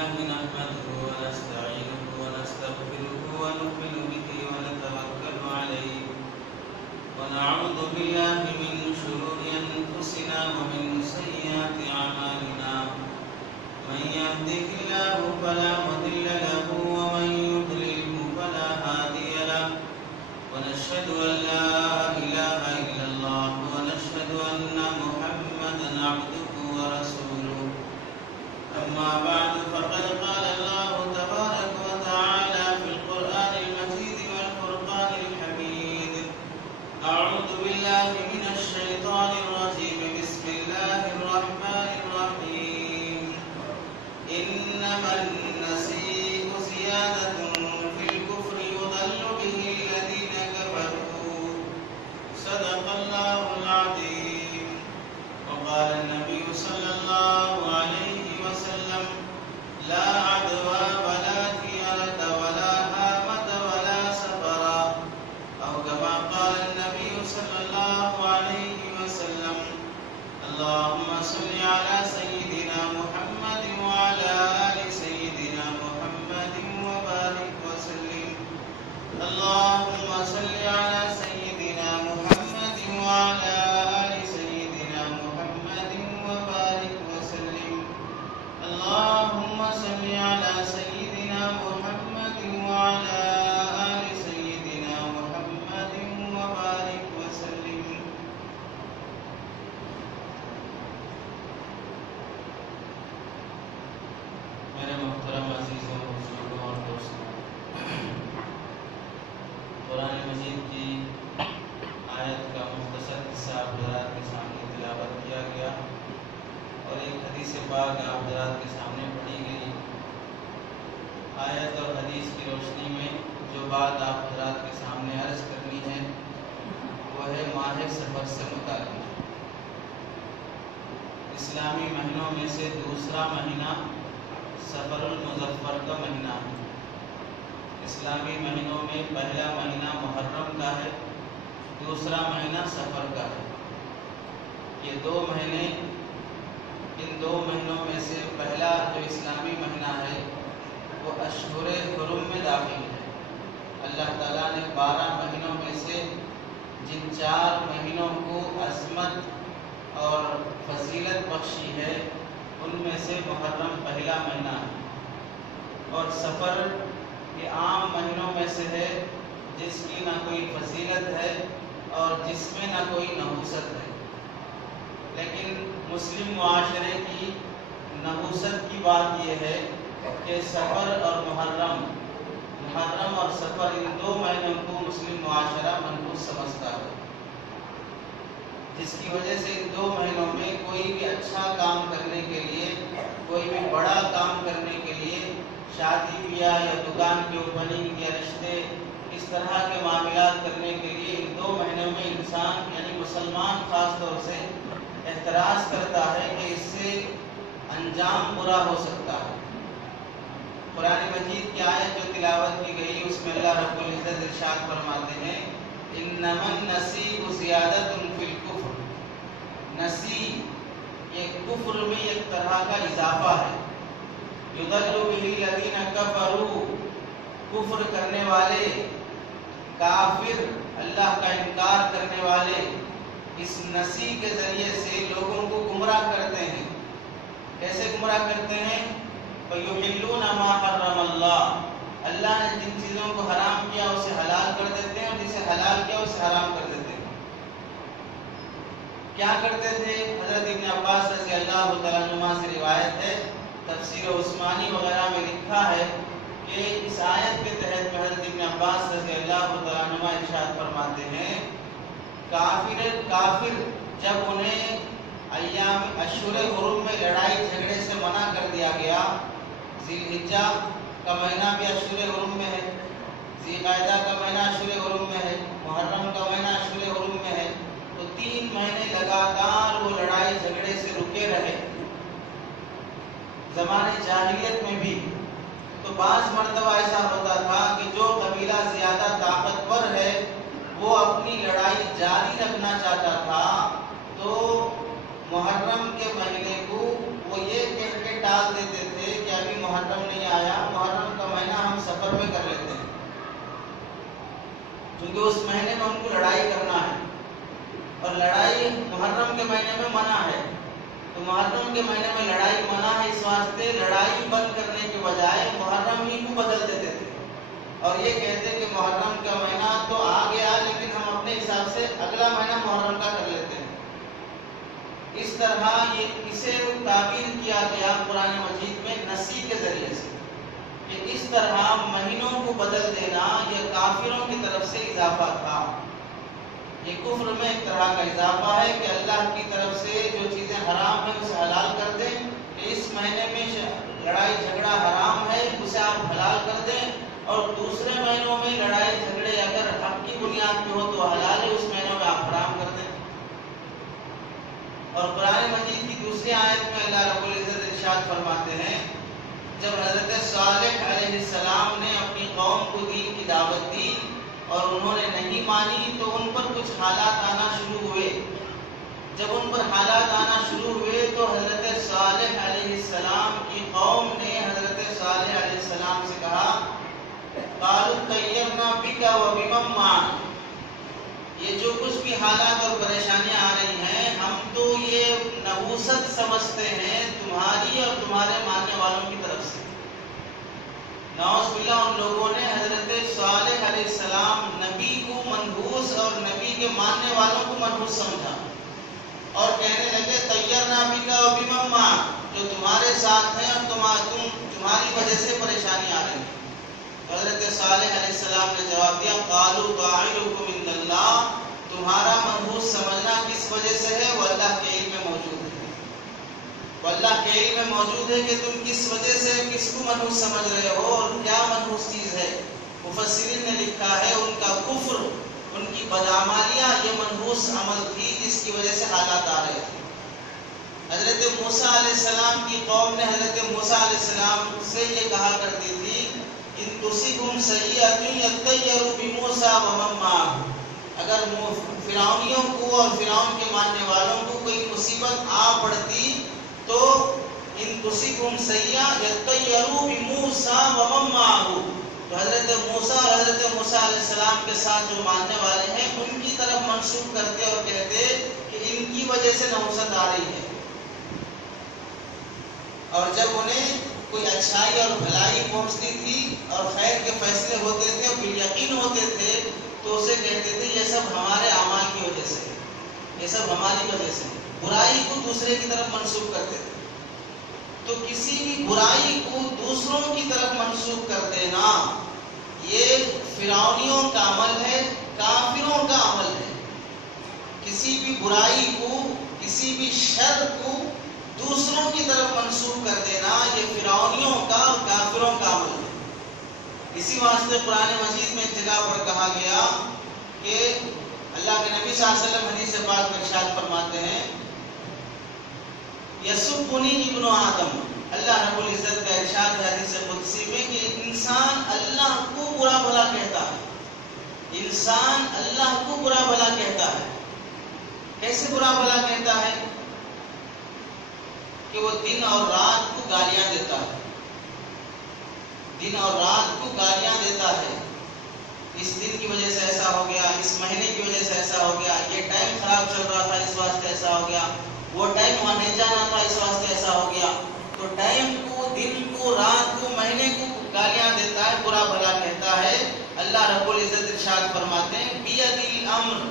لله نحمده ونستعينه ونستغفره ونؤمن به ونتوكل عليه ونعوذ بالله من شرور أنفسنا ومن سيئات أعمالنا من يهده الله فلا مضل له ومن يضلله فلا هادي له ونشهد أن لا إله إلا الله ونشهد أن محمدا عبده ورسوله أما بعد فقد قال الله تبارك وتعالى في القرآن المجيد والفرقان الحميد أعوذ بالله من الشيطان الرجيم بسم الله الرحمن الرحيم إنما النسيء زيادة في الكفر يضل به الذين كفروا صدق الله العظيم وقال النبي صلى الله عليه وسلم لا عدوى ولا طيرة ولا هامة ولا سفرا أو كما قال النبي صلى الله عليه وسلم اللهم صل على سيدنا محمد وعلى آل سيدنا محمد وبارك وسلم اللهم صل على سيدنا محمد وعلى آل سيدنا محمد وبارك وسلم اللهم صل على سيدنا محمد وعلى آل سيدنا محمد وبارك وسلم میرے محترم عزیزوں بزرگوں اور دوستوں، قرآن مجید کی آیت کا مختصر حصہ آپ حضرات کے سامنے تلاوت کیا گیا اور ایک حدیث پاک آپ حضرات کے سامنے پڑھی گئی۔ آیت اور حدیث کی روشنی میں جو بات آپ حضرات کے سامنے عرض کرنی ہے وہ ہے ماہ سفر سے متعلق۔ اسلامی مہینوں میں سے دوسرا مہینہ سفر المظفر کا مہینہ ہے۔ اسلامی مہینوں میں پہلا مہینہ محرم کا ہے، دوسرا مہینہ سفر کا ہے۔ یہ دو مہینے، ان دو مہینوں میں سے پہلا جو اسلامی مہینہ ہے وہ اشہر حرم میں داخل ہے۔ اللہ تعالیٰ نے 12 مہینوں میں سے جن 4 مہینوں کو عظمت اور فضیلت بخشی ہے ان میں سے محرم پہلا مہینہ ہے، اور سفر یہ عام مہینوں میں سے ہے جس کی نہ کوئی فضیلت ہے اور جس میں نہ کوئی نحوست ہے۔ لیکن مسلم معاشرے کی نحوست کی بات یہ ہے کہ سفر اور محرم اور سفر ان دو مہینوں کو مسلم معاشرہ منحوس سمجھتا ہے، جس کی وجہ سے ان دو مہینوں میں کوئی بھی اچھا کام کرنے کے لیے، کوئی بھی بڑا کام کرنے کے لیے، شادی بیاہ یا دکان کی اوپننگ یا رشتے، اس طرح کے معاملات کرنے کے لیے ان دو مہینوں میں انسان یعنی مسلمان خاص طور سے احتراز کرتا ہے کہ اس سے انجام برا ہو سکتا ہے۔ قرآن مجید کی آیت جو تلاوت کی گئی اس میں اللہ رب العزت ارشاد فرماتے ہیں انما النسیء زیادۃ فی الکفر۔ نسیء یہ کفر میں ایک طرح کا اضافہ ہے۔ یضل به الذین کفروا، کفر کرنے والے، کافر، اللہ کا انکار کرنے والے اس نسیء کے ذریعے سے لوگوں کو گمراہ کرتے ہیں۔ کیسے گمراہ کرتے ہیں؟ فَيُحِلُّونَ مَا حَرَّمَ اللَّهُ، اللہ نے جن چیزوں کو حرام کیا اسے حلال کر دیتے ہیں، اور جسے حلال کیا اسے حرام کر دیتے ہیں۔ کیا کرتے تھے؟ حضرت ابن عباس رضی اللہ تعالیٰ عنہما سے روایت ہے، تفسیر عثمانی وغیرہ میں لکھا ہے کہ اس آیت کے تحت میں حضرت ابن عباس رضی اللہ تعالیٰ عنہما ارشاد فرماتے ہیں کافر جب انہیں ایام اشہر حرم میں لڑائی جھگڑے سے منع کر دیا گیا، ذی الحجہ کا مہینہ بھی اشہر حرم میں ہے، ذی القعدہ کا مہینہ اشہر حرم میں ہے، محرم کا مہینہ اشہر حرم میں ہے، تو 3 مہینے لگاتار وہ لڑائی جھگڑے سے رکے رہے۔ زمانے جاہلیت میں بھی تو بعض مرتبہ ایسا ہوتا تھا کہ جو قبیلہ زیادہ طاقتور ہے وہ اپنی لڑائی جاری رکھنا چاہتا تھا تو محرم کے مہینے کو وہ یہ کہہ کے ٹال دیتے تھے کہ ابھی محرم نہیں آیا، محرم کا مہینہ ہم سفر میں کر لیتے ہیں، کیونکہ اس مہینے میں ہم کو لڑائی کرنا ہے، اور لڑائی محرم کے مہینے میں منع ہے، تو محرم کے مہینے میں لڑائی منع ہے، اس واسطے لڑائی بند کرنے کے بجائے محرم ہی کو بدل دیتے تھے، اور یہ کہتے کہ محرم کا مہینہ تو آ گیا لیکن ہم اپنے حساب سے اگلا مہینہ محرم کا کر لیتے ہیں۔ اس طرح اسے تعبیر کیا گیا قرآن مجید میں نسی کے ذریعے سے، کہ اس طرح مہینوں کو بدل دینا یہ کافروں کی طرف سے اضافہ تھا۔ یہ کفر میں ایک طرح کا اضافہ ہے کہ اللہ کی طرف سے جو چیزیں حرام ہیں اسے حلال کر دیں، کہ اس مہینے میں لڑائی جھگڑا حرام ہے اسے آپ حلال کر دیں، اور دوسرے مہینوں میں لڑائی جھگڑے اگر حق کی بنیاد پہ ہو تو حلال ہے، اس مہینوں میں آپ حرام کر دیں۔ اور قرآن مجید کی دوسری آیت میں اللہ رب العزت ارشاد فرماتے ہیں، جب حضرت صالح علیہ السلام نے اپنی قوم کو دین کی دعوت دی اور انہوں نے نہیں مانی تو ان پر کچھ حالات آنا شروع ہوئے۔ جب ان پر حالات آنا شروع ہوئے تو حضرت صالح علیہ السلام کی قوم نے حضرت صالح علیہ السلام سے کہا، قالوا طیرنا بک وبمن معک، یہ جو کچھ بھی حالات اور پریشانیاں آ رہی ہیں ہم تو یہ نحوست سمجھتے ہیں تمہاری اور تمہارے ماننے والوں کی طرف سے۔ نعوذ باللہ، ان لوگوں نے حضرت صالح علیہ السلام نبی کو منحوس اور نبی کے ماننے والوں کو منحوس سمجھا، اور کہنے لگے طیرنا بک وبمن معک، جو تمہارے ساتھ ہیں اور تمہاری وجہ سے پریشانی آ رہی ہے۔ حضرت صالح علیہ السلام نے جواب دیا، قالوا طائرکم عند اللہ، تمہارا منحوس سمجھنا کس وجہ سے ہے؟ وہ اللہ کے علم میں موجود ہے، وہ اللہ کے علم میں موجود ہے کہ تم کس وجہ سے کس کو منحوس سمجھ رہے ہو اور کیا منحوس چیز ہے۔ مفسرین نے لکھا ہے ان کا کفر، ان کی بدعمالیاں یہ منحوس عمل تھی جس کی وجہ سے حالات آ رہے تھے۔ حضرت موسیٰ علیہ السلام کی قوم نے حضرت موسیٰ علیہ السلام سے یہ کہا کرتی تھی، ان تصبہم سیئۃ یطیروا بموسیٰ ومن معہ، اگر فرعونیوں کو اور فرعون کے ماننے والوں کو کوئی مصیبت آ پڑتی تو ان تصبہم سیئۃ یطیروا بموسیٰ ومن معہ، تو حضرت موسیٰ اور حضرت موسیٰ علیہ السلام کے ساتھ جو ماننے والے ہیں ان کی طرف منسوب کرتے اور کہتے کہ ان کی وجہ سے نحوست آ رہی ہے، اور جب انہیں کوئی اچھائی اور بھلائی پہنچتی تھی اور خیر کے فیصلے ہوتے تھے اور بالیقین ہوتے تھے تو اسے کہتے تھے یہ سب ہمارے اعمال کی وجہ سے، یہ سب ہماری وجہ سے، برائی کو دوسرے کی طرف منسوب کرتے تھے۔ تو کسی بھی برائی کو دوسروں کی طرف منسوب کر دینا یہ فرعونیوں کا عمل ہے، کافروں کا عمل ہے۔ کسی بھی برائی کو، کسی بھی شر کو دوسروں کی طرف منسوب کر دینا یہ فرعونیوں کا اور کافروں کا عمل ہے۔ اسی واسطے قرآن مجید میں ایک جگہ پر کہا گیا کہ اللہ کے نبی صلی اللہ علیہ وسلم حدیث پاک میں ارشاد فرماتے ہیں، یسبنی ابن آدم، اللہ رب العزت کا ارشاد ہے حدیث قدسی میں کہ انسان اللہ کو برا بھلا کہتا ہے، انسان اللہ کو برا بھلا کہتا ہے۔ کیسے برا بھلا کہتا ہے؟ کہ وہ دن اور رات کو گالیاں دیتا ہے، دن اور رات کو گالیاں دیتا ہے، اس دن کی وجہ سے ایسا ہو گیا، اس مہینے کی وجہ سے ایسا ہو گیا، یہ ٹائم خراب چل رہا تھا اس واسطے ایسا ہو گیا، وہ ٹائم وہاں نہیں جانا تھا اس واسطے ایسا ہو گیا۔ تو ٹائم کو، دن کو، رات کو، مہینے کو گالیاں دیتا ہے، برا بھلا کہتا ہے۔ اللہ رب العزت ارشاد فرماتے ہیں، بیدِ الامر،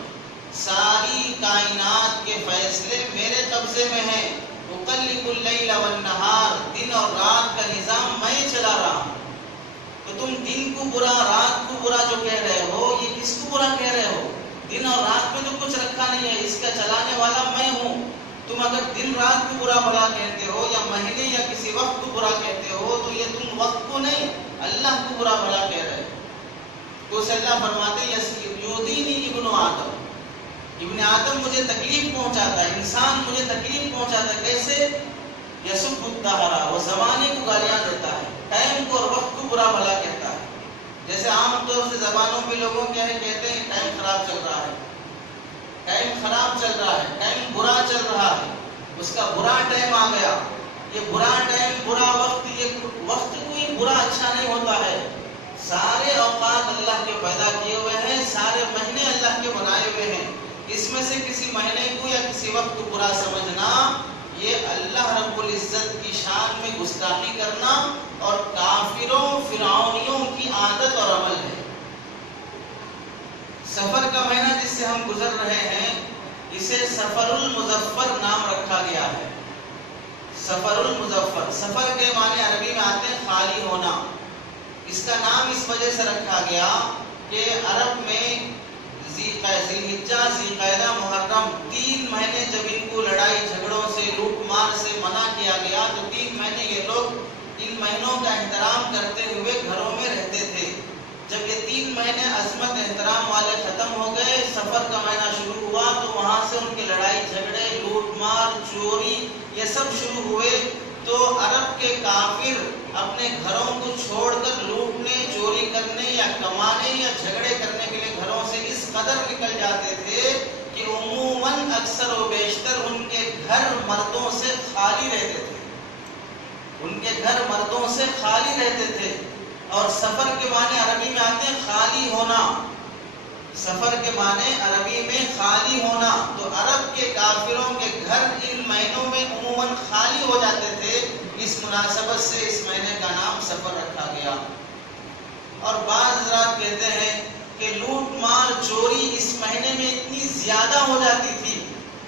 ساری کائنات کے فیصلے میرے قبضے میں ہیں، اقلب اللیل والنہار، دن اور رات کا نظام میں چلا رہا ہوں۔ تو تم دن کو برا، رات کو برا جو کہہ رہے ہو، یہ کس کو برا کہہ رہے ہو؟ دن اور رات میں تو کچھ رکھا نہیں ہے، اس کا چلانے والا میں ہوں۔ تم اگر دن رات کو برا بھلا کہتے ہو یا مہینے یا کسی وقت کو برا کہتے ہو تو یہ تم وقت کو نہیں اللہ کو برا بھلا کہہ رہے ہو۔ تو اسے اللہ فرماتے ہیں، یؤذینی ابن آدم، ابن آدم مجھے تکلیف پہنچاتا ہے، انسان مجھے تکلیف پہنچاتا ہے۔ کیسے؟ یسب الدہر، وہ زمانے کو گالیاں دیتا ہے، ٹائم کو اور وقت کو برا بھلا کہتا ہے۔ جیسے عام طور سے زبانوں پہ لوگوں کیا ہے کہتے ہیں ٹائم خراب چل رہا ہے، ٹائم خراب چل رہا ہے، ٹائم برا چل رہا ہے، اس کا برا ٹائم آ گیا۔ یہ برا ٹائم، برا وقت، یہ وقت کوئی برا اچھا نہیں ہوتا ہے. سارے اوقات اللہ کے پیدا کیے ہوئے ہیں، سارے مہینے اللہ کے بنائے ہوئے ہیں. اس میں سے کسی مہینے کو یا کسی وقت کو برا سمجھنا یہ اللہ رب العزت کی شان میں گستاخی کرنا اور کافروں فرعونیوں کی عادت اور عمل ہے. سفر کا مہینہ جس سے ہم گزر رہے ہیں اسے سفر المظفر نام رکھا گیا ہے. سفر المظفر، سفر کے معنی عربی میں آتے ہیں خالی ہونا. اس کا نام اس وجہ سے رکھا گیا کہ عرب میں ذی الحجہ، ذی قعدہ، محرم 3 مہینے جب ان کو لڑائی جھگڑوں سے، لوٹ مار سے منع کیا گیا تو 3 مہینے یہ لوگ ان مہینوں کا احترام کرتے ہوئے گھروں میں رہتے تھے. جب یہ 3 مہینے عظمت احترام والے ختم ہو گئے، سفر کا مہینہ شروع ہوا تو وہاں سے ان کے لڑائی جھگڑے، لوٹ مار، چوری یہ سب شروع ہوئے. تو عرب کے کافر اپنے گھروں کو چھوڑ کر لوٹنے، چوری کرنے یا کمانے یا جھگڑے کرنے کے لیے گھروں سے اس قدر نکل جاتے تھے کہ عموماً اکثر و بیشتر ان کے گھر مردوں سے خالی رہتے تھے. ان کے گھر مردوں سے خالی رہتے تھے. اور سفر کے معنی عربی میں آتے ہیں خالی ہونا. سفر کے معنی عربی میں خالی ہونا. تو عرب کے کافروں کے گھر ان مہینوں میں عموماً خالی ہو جاتے تھے. اس مناسبت سے اس مہینے کا نام سفر رکھا گیا. اور بعض حضرات کہتے ہیں کہ لوٹ مار چوری اس مہینے میں اتنی زیادہ ہو جاتی تھی.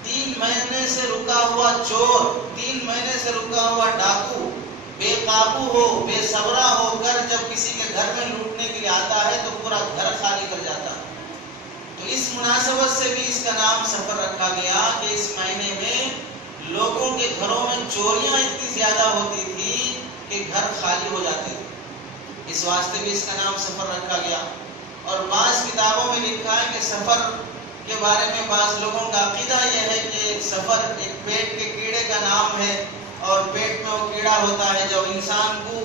3 مہینے سے رکا ہوا چور، 3 مہینے سے رکا ہوا ڈاکو بے قابو ہو، بے صبرا ہو کر جب کسی کے گھر میں لوٹنے کے لیے آتا ہے تو پورا گھر خالی کر جاتا ہے. تو اس مناسبت سے بھی اس کا نام سفر رکھا گیا کہ اس مہینے میں لوگوں کے گھروں میں چوریاں اتنی زیادہ ہوتی تھی کہ گھر خالی ہو جاتے تھے. اس واسطے بھی اس کا نام سفر رکھا گیا. اور بعض کتابوں میں لکھا ہے کہ سفر کے بارے میں بعض لوگوں کا عقیدہ یہ ہے کہ سفر ایک پیٹ کے کیڑے کا نام ہے اور پیٹ میں وہ کیڑا ہوتا ہے. جب انسان کو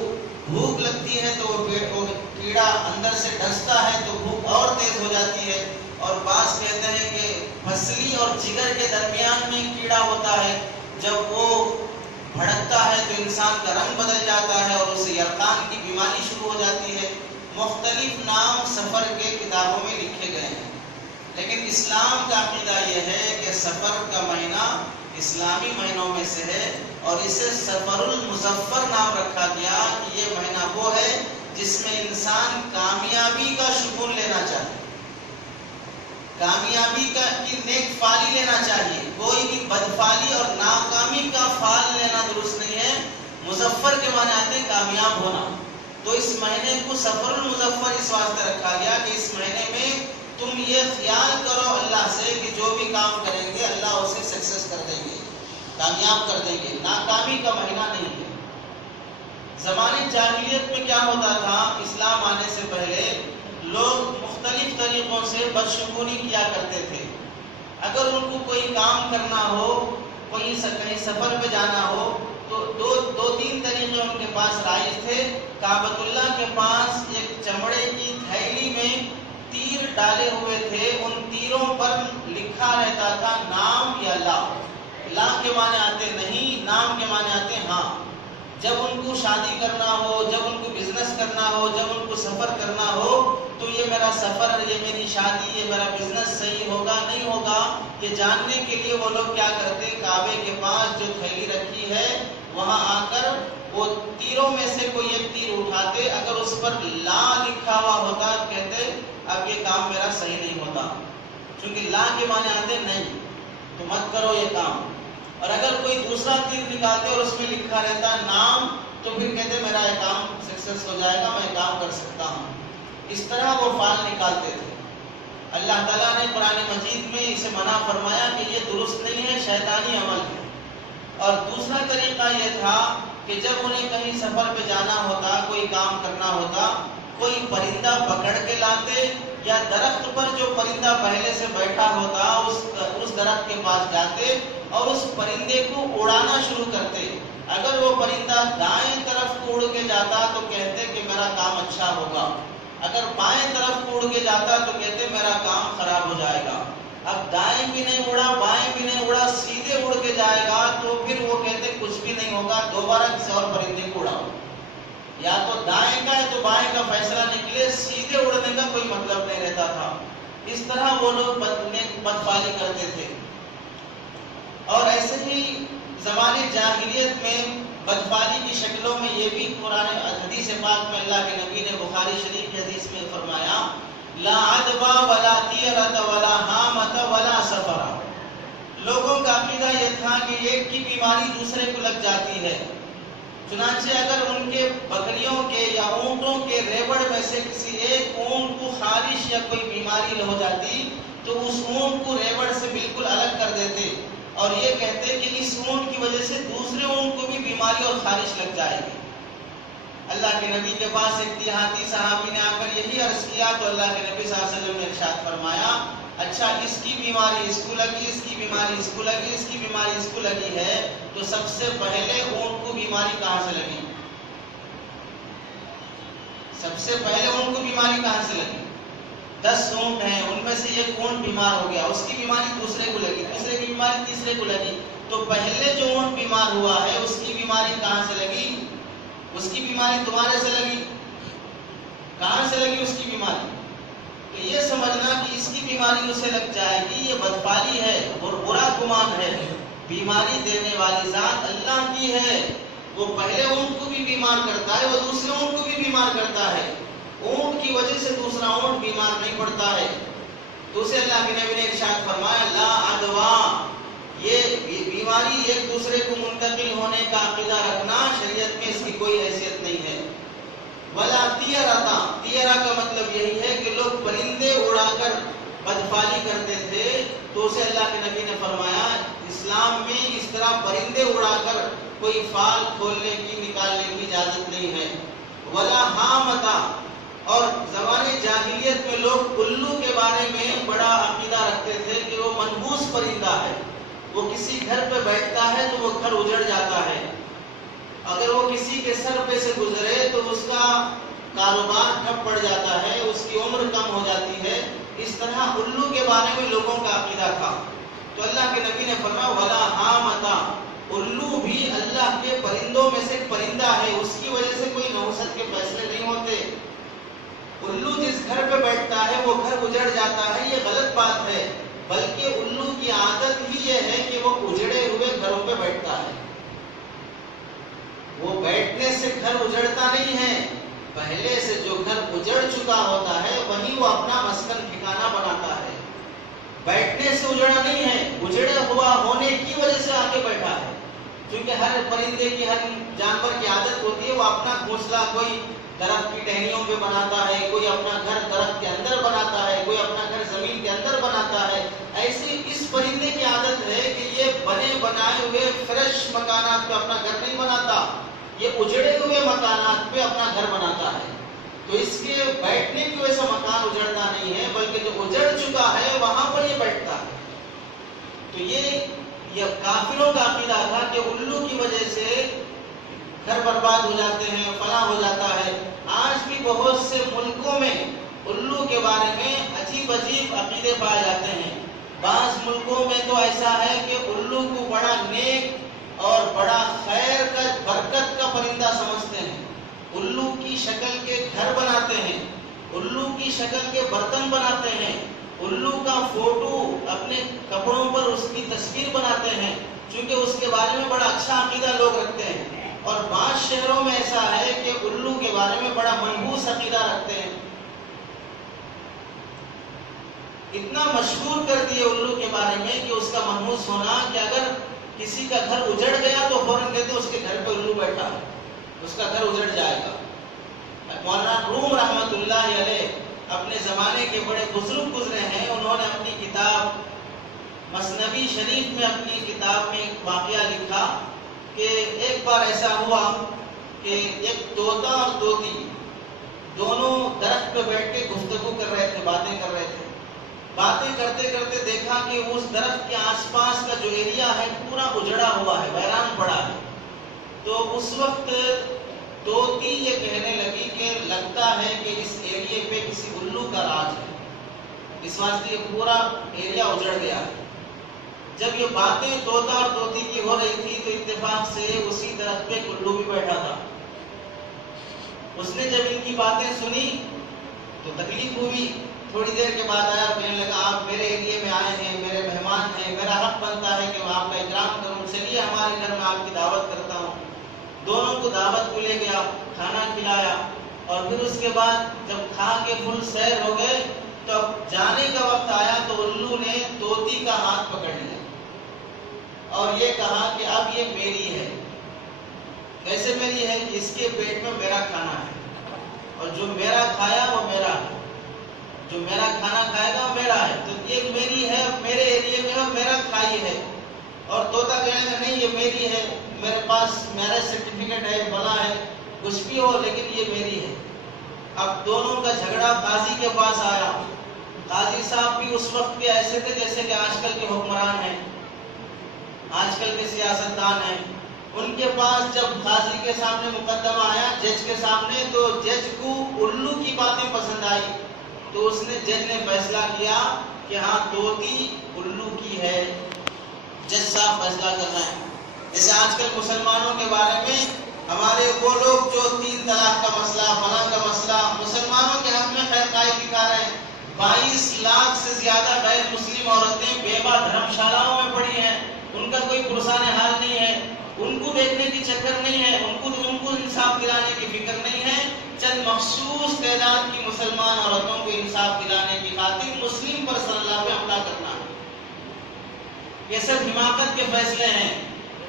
بھوک لگتی ہے تو وہ کیڑا اندر سے ڈستا ہے تو بھوک اور تیز ہو جاتی ہے. اور بعض کہتے ہیں کہ پھسلی اور جگر کے درمیان میں کیڑا ہوتا ہے، جب وہ بھڑکتا ہے تو انسان کا رنگ بدل جاتا ہے اور اسے یرقان کی بیماری شروع ہو جاتی ہے. مختلف نام سفر کے کتابوں میں لکھے گئے ہیں. لیکن اسلام کا عقیدہ یہ ہے کہ سفر کا مہینہ اسلامی مہینوں میں سے ہے اور اسے سفر المظفر نام رکھا گیا کہ یہ مہینہ وہ ہے جس میں انسان کامیابی کا شگون لینا چاہے، کامیابی کا کی نیک فالی لینا چاہیے. کوئی بھی بدفالی اور ناکامی کا فال لینا درست نہیں ہے. مظفر کے معنی آتے ہیں کامیاب ہونا. تو اس مہینے کو سفر المظفر اس واسطے رکھا گیا کہ اس مہینے میں تم یہ خیال کرو اللہ سے کہ جو بھی کام کریں گے اللہ اسے سکسیس کر دیں گے، کامیاب کر دیں گے. ناکامی کا مہینہ نہیں ہے. زمانے جاہلیت میں کیا ہوتا تھا، اسلام آنے سے پہلے لوگ مختلف طریقوں سے بدشگونی کیا کرتے تھے. اگر ان کو کوئی کام کرنا ہو، کہیں سفر پہ جانا ہو تو دو تین طریقے ان کے پاس رائج تھے. کعبۃ اللہ کے پاس ایک چمڑے کی تھیلی میں تیر ڈالے ہوئے تھے. ان تیروں پر لکھا رہتا تھا نام یا لا. لا کے معنی آتے نہیں، نام کے معنی آتے ہاں. جب ان کو شادی کرنا ہو، جب ان کو بزنس کرنا ہو، جب ان کو سفر کرنا ہو تو یہ میرا سفر، یہ میری شادی، یہ میرا بزنس صحیح ہوگا نہیں ہوگا، یہ جاننے کے لیے وہ لوگ کیا کرتے، کعبے کے پاس جو تھیلی رکھی ہے وہاں آ کر وہ تیروں میں سے کوئی ایک تیر اٹھاتے. اگر اس پر لا لکھا ہوا ہوتا کہتے اب یہ کام میرا صحیح نہیں ہوتا، کیونکہ لا کے معنی آتے نہیں تو مت کرو یہ کام. اور اگر کوئی دوسرا تیر نکالتے اور اس میں لکھا رہتا نام تو پھر کہتے میرا یہ کام سکسیس ہو جائے گا، میں کام کر سکتا ہوں. اس طرح وہ فال نکالتے تھے. اللہ تعالیٰ نے قرآن مجید میں اسے منع فرمایا کہ یہ درست نہیں ہے، شیطانی عمل ہے. اور دوسرا طریقہ یہ تھا کہ جب انہیں کہیں سفر پہ جانا ہوتا، کوئی کام کرنا ہوتا، کوئی پرندہ پکڑ کے لاتے یا درخت پر جو پرندہ پہلے سے بیٹھا ہوتا اس درخت کے پاس جاتے اور اس پرندے کو اڑانا شروع کرتے. اگر وہ پرندہ دائیں طرف کو اڑ کے جاتا تو کہتے کہ میرا کام اچھا ہوگا. اگر بائیں طرف کو اڑ کے جاتا تو کہتے میرا کام خراب ہو جائے گا. اب دائیں بھی نہیں اڑا بائیں بھی نہیں اڑا سیدھے اڑ کے جائے گا تو پھر وہ کہتے کچھ بھی نہیں ہوگا، دوبارہ کسی اور پرندے کو اڑاؤ، یا تو دائیں کا ہے تو بائیں کا فیصلہ نکلے، سیدھے اڑنے کا کوئی مطلب نہیں رہتا تھا۔ اس طرح وہ لوگ بدفعلی کرتے تھے۔ اور ایسے ہی زمانے جاہلیت میں بدفعلی کی شکلوں میں یہ بھی قرآن حدیث پاک میں اللہ کے نبی نے بخاری شریف کی حدیث میں فرمایا لا عدوى ولا طیرۃ ولا حامۃ ولا سفر۔ لوگوں کا عقیدہ یہ تھا کہ ایک کی بیماری دوسرے کو لگ جاتی ہے، چنانچہ اگر ان کے بکریوں کے یا اونٹوں کے ریوڑ میں سے کسی ایک اونٹ کو خارش یا کوئی بیماری ہو جاتی تو اس اونٹ کو ریوڑ سے بالکل الگ کر دیتے اور یہ کہتے کہ اس اونٹ کی وجہ سے دوسرے اونٹ کو بھی بیماری اور خارش لگ جائے گی۔ اللہ کے نبی کے پاس ایک دیہاتی صحابی نے آ کر یہی عرض کیا تو اللہ کے نبی صلی اللہ علیہ وسلم نے ارشاد فرمایا اچھا اس کی بیماری اس کو لگی، اس کی بیماری اس کو لگی، اس کی بیماری اس کو لگی ہے، تو سب سے پہلے اونٹ کو بیماری کہاں سے لگی؟ سب سے پہلے اونٹ کو بیماری کہاں سے لگی؟ 10 اونٹ ہیں، ان میں سے ایک اونٹ بیمار ہو گیا، اس کی بیماری دوسرے کو لگی، دوسرے کی بیماری تیسرے کو لگی، تو پہلے جو اونٹ بیمار ہوا ہے اس کی بیماری کہاں سے لگی؟ اس کی بیماری تمہارے سے لگی، کہاں سے لگی اس کی بیماری؟ تو یہ سمجھنا کہ اس کی بیماری اسے لگ جائے گی یہ بدفعلی ہے اور برا گمان ہے۔ بیماری دینے والی ذات اللہ کی ہے، وہ پہلے اونٹ کو بھی بیمار کرتا ہے، وہ دوسرے اونٹ کو بھی بیمار کرتا ہے، اونٹ کی وجہ سے دوسرا اونٹ بیمار نہیں پڑتا ہے۔ تو اسے اللہ کے نبی نے ارشاد فرمایا لا عدوى، یہ بیماری ایک دوسرے کو منتقل ہونے کا عقیدہ رکھنا شریعت میں اس کی کوئی حیثیت نہیں ہے۔ ولا طیرۃ، طیرہ کا مطلب یہی ہے کہ لوگ پرندے اڑا کر بدفعلی کرتے تھے، تو اسے اللہ کے نبی نے فرمایا اسلام میں اس طرح پرندے اڑا کر کوئی فال کھولنے کی نکالنے کی اجازت نہیں ہے۔ ولا حامۃ، اور زمانے جاہلیت میں لوگ الو کے بارے میں بڑا عقیدہ رکھتے تھے کہ وہ منحوس پرندہ ہے، وہ کسی گھر پہ بیٹھتا ہے تو وہ گھر اجڑ جاتا ہے، اگر وہ کسی کے سر پہ سے گزرے تو اس کا کاروبار ٹھپ پڑ جاتا ہے، اس کی عمر کم ہو جاتی ہے۔ اس طرح الو کے بارے میں لوگوں کا عقیدہ تھا، تو اللہ کے نبی نے فرمایا ولا حامۃ، الو بھی اللہ کے پرندوں میں سے پرندہ ہے، اس کی وجہ سے کوئی نحوست کے فیصلے نہیں ہوتے۔ الو جس گھر پہ بیٹھتا ہے وہ گھر اجڑ جاتا ہے، یہ غلط بات ہے، بلکہ الو کی عادت ہی یہ ہے کہ وہ اجڑے ہوئے گھروں پہ بیٹھتا ہے، وہ بیٹھنے سے گھر اجڑتا نہیں ہے، پہلے سے جو گھر اجڑ چکا ہوتا ہے وہیں وہ اپنا مسکن ٹھکانہ بناتا ہے، بیٹھنے سے اجڑا نہیں ہے، اجڑے ہوا ہونے کی وجہ سے آ کے بیٹھا ہے۔ کیونکہ ہر پرندے کی ہر جانور کی عادت ہوتی ہے وہ اپنا گھونسلہ کوئی درخت کی ٹہنیوں پہ بناتا ہے، کوئی اپنا گھر درخت کے اندر بناتا ہے، کوئی اپنا گھر زمین کے اندر بناتا ہے۔ ایسی اس پرندے کی عادت ہے کہ یہ بنے بنائے ہوئے فریش مکانات پہ اپنا گھر نہیں بناتا، یہ اجڑے ہوئے مکانات پہ اپنا گھر بناتا ہے، تو اس کے بیٹھنے کی وجہ سے مکان اجڑتا نہیں ہے، بلکہ جو اجڑ چکا ہے وہاں پر یہ بیٹھتا ہے۔ تو یہ کافروں کا عقیدہ تھا کہ الو کی وجہ سے گھر برباد ہو جاتے ہیں، فنا ہو جاتا ہے۔ آج بھی بہت سے ملکوں میں الو کے بارے میں عجیب عجیب عقیدے پائے جاتے ہیں۔ بعض ملکوں میں تو ایسا ہے کہ الو کو بڑا نیک اور بڑا خیر کا برکت کا پرندہ سمجھتے ہیں، الو کی شکل کے گھر بناتے ہیں، الو کی شکل کے برتن بناتے ہیں، الو کا فوٹو اپنے کپڑوں پر اس کی تصویر بناتے ہیں، چونکہ اس کے بارے میں بڑا اچھا عقیدہ لوگ رکھتے ہیں۔ اور بعض شہروں میں ایسا ہے کہ الو کے بارے میں بڑا منحوس عقیدہ رکھتے ہیں، اتنا مشہور کر دیے الو کے بارے میں کہ اس کا منحوس ہونا کہ اگر کسی کا گھر اجڑ گیا تو فوراً کہتے ہیں اس کے گھر پہ الو بیٹھا ہے، اس کا گھر اجڑ جائے گا۔ مولانا روم رحمۃ اللہ علیہ اپنے زمانے کے بڑے بزرگ گزرے ہیں، انہوں نے اپنی کتاب مثنوی شریف میں اپنی کتاب میں ایک واقعہ لکھا کہ ایک بار ایسا ہوا کہ ایک طوطا اور طوطی دونوں درخت پہ بیٹھ کے گفتگو کر رہے تھے، باتیں کر رہے تھے۔ باتیں کرتے کرتے دیکھا کہ اس درخت کے آس پاس کا جو ایریا ہے پورا اجڑا ہوا ہے، ویران پڑا ہے۔ تو اس وقت طوطی یہ کہنے لگی کہ لگتا ہے کہ اس ایریے پہ کسی الو کا راج ہے، اس واسطے یہ پورا ایریا اجڑ گیا۔ جب یہ باتیں طوطا اور طوطی کی ہو رہی تھی تو اتفاق سے اسی درخت پہ الو بھی بیٹھا تھا۔ اس نے جب ان کی باتیں سنی تو تکلیف ہوئی، تھوڑی دیر کے بعد آیا اور کہنے لگا آپ میرے ایریے میں آئے ہیں، میرے مہمان ہیں، میرا حق بنتا ہے کہ میں آپ کا اکرام کروں، چلیے ہمارے گھر میں آپ کی دعوت کرتا ہوں۔ دونوں کو دعوت کو لے گیا، کھانا کھلایا، اور پھر اس کے بعد جب کھا کے فل سیر ہو گئے تو جانے کا وقت آیا تو الو نے طوطی کا ہاتھ پکڑ لیا اور یہ کہا کہ اب یہ میری ہے۔ کیسے میری ہے؟ اس کے پیٹ میں میرا کھانا ہے اور جو میرا کھایا وہ میرا ہے، جو میرا کھانا کھائے گا وہ میرا ہے، تو یہ میری ہے، میرے ایریے میں اور میرا کھائی ہے۔ اور طوطا کہنے لگا نہیں یہ میری ہے، میرے پاس میرا سرٹیفکیٹ ہے، بنا ہے، کچھ بھی ہو لیکن یہ میری ہے۔ اب دونوں کا جھگڑا قاضی کے پاس آیا۔ قاضی صاحب بھی اس وقت کے ایسے تھے جیسے کہ آج کل کے حکمران ہیں، آج کل کے سیاستدان ہیں۔ ان کے پاس جب قاضی کے سامنے مقدمہ آیا جج کے سامنے تو جج کو الو کی باتیں پسند آئی، تو اس نے جج نے فیصلہ کیا کہ ہاں طوطی الو کی ہے۔ جج صاحب فیصلہ کر رہے ہیں۔ جیسے آج کل مسلمانوں کے بارے میں ہمارے وہ لوگ جو 3 طلاق کا مسئلہ، فلاں کا مسئلہ، مسلمانوں کے حق میں خیر خواہی دکھا رہے ہیں۔ 22 لاکھ سے زیادہ غیر مسلم عورتیں بیوہ دھرمشالاؤں میں پڑی ہیں، ان کا کوئی پرسان حال نہیں ہے، ان کو دیکھنے کی چکر نہیں ہے، ان کو انصاف دلانے کی فکر نہیں ہے۔ چند مخصوص تعداد کی مسلمان عورتوں کو انصاف دلانے کی خاطر مسلم پر صلی اللہ پہ حملہ کرنا ہے۔ یہ سب حماقت کے فیصلے ہیں۔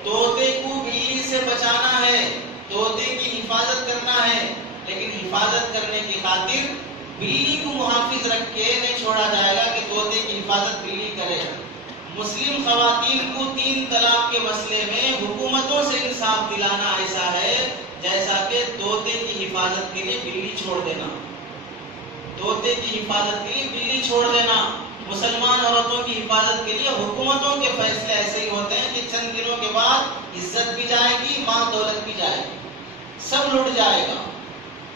طوطے کو بلی سے بچانا ہے، طوطے کی حفاظت کرنا ہے، لیکن حفاظت کرنے کی خاطر بلی کو محافظ رکھ کے نہیں چھوڑا جائے گا کہ طوطے کی حفاظت بلی کرے۔ مسلم خواتین کو 3 طلاق کے مسئلے میں حکومتوں سے انصاف دلانا ایسا ہے جیسا کہ طوطے کی حفاظت کے لیے بلی چھوڑ دینا، طوطے کی حفاظت کے لیے بلی چھوڑ دینا۔ مسلمان عورتوں کی حفاظت کے لیے حکومتوں کے فیصلے ایسے ہی ہوتے ہیں کہ چند دنوں کے بعد عزت بھی جائے گی، مال دولت بھی جائے گی، سب لٹ جائے گا۔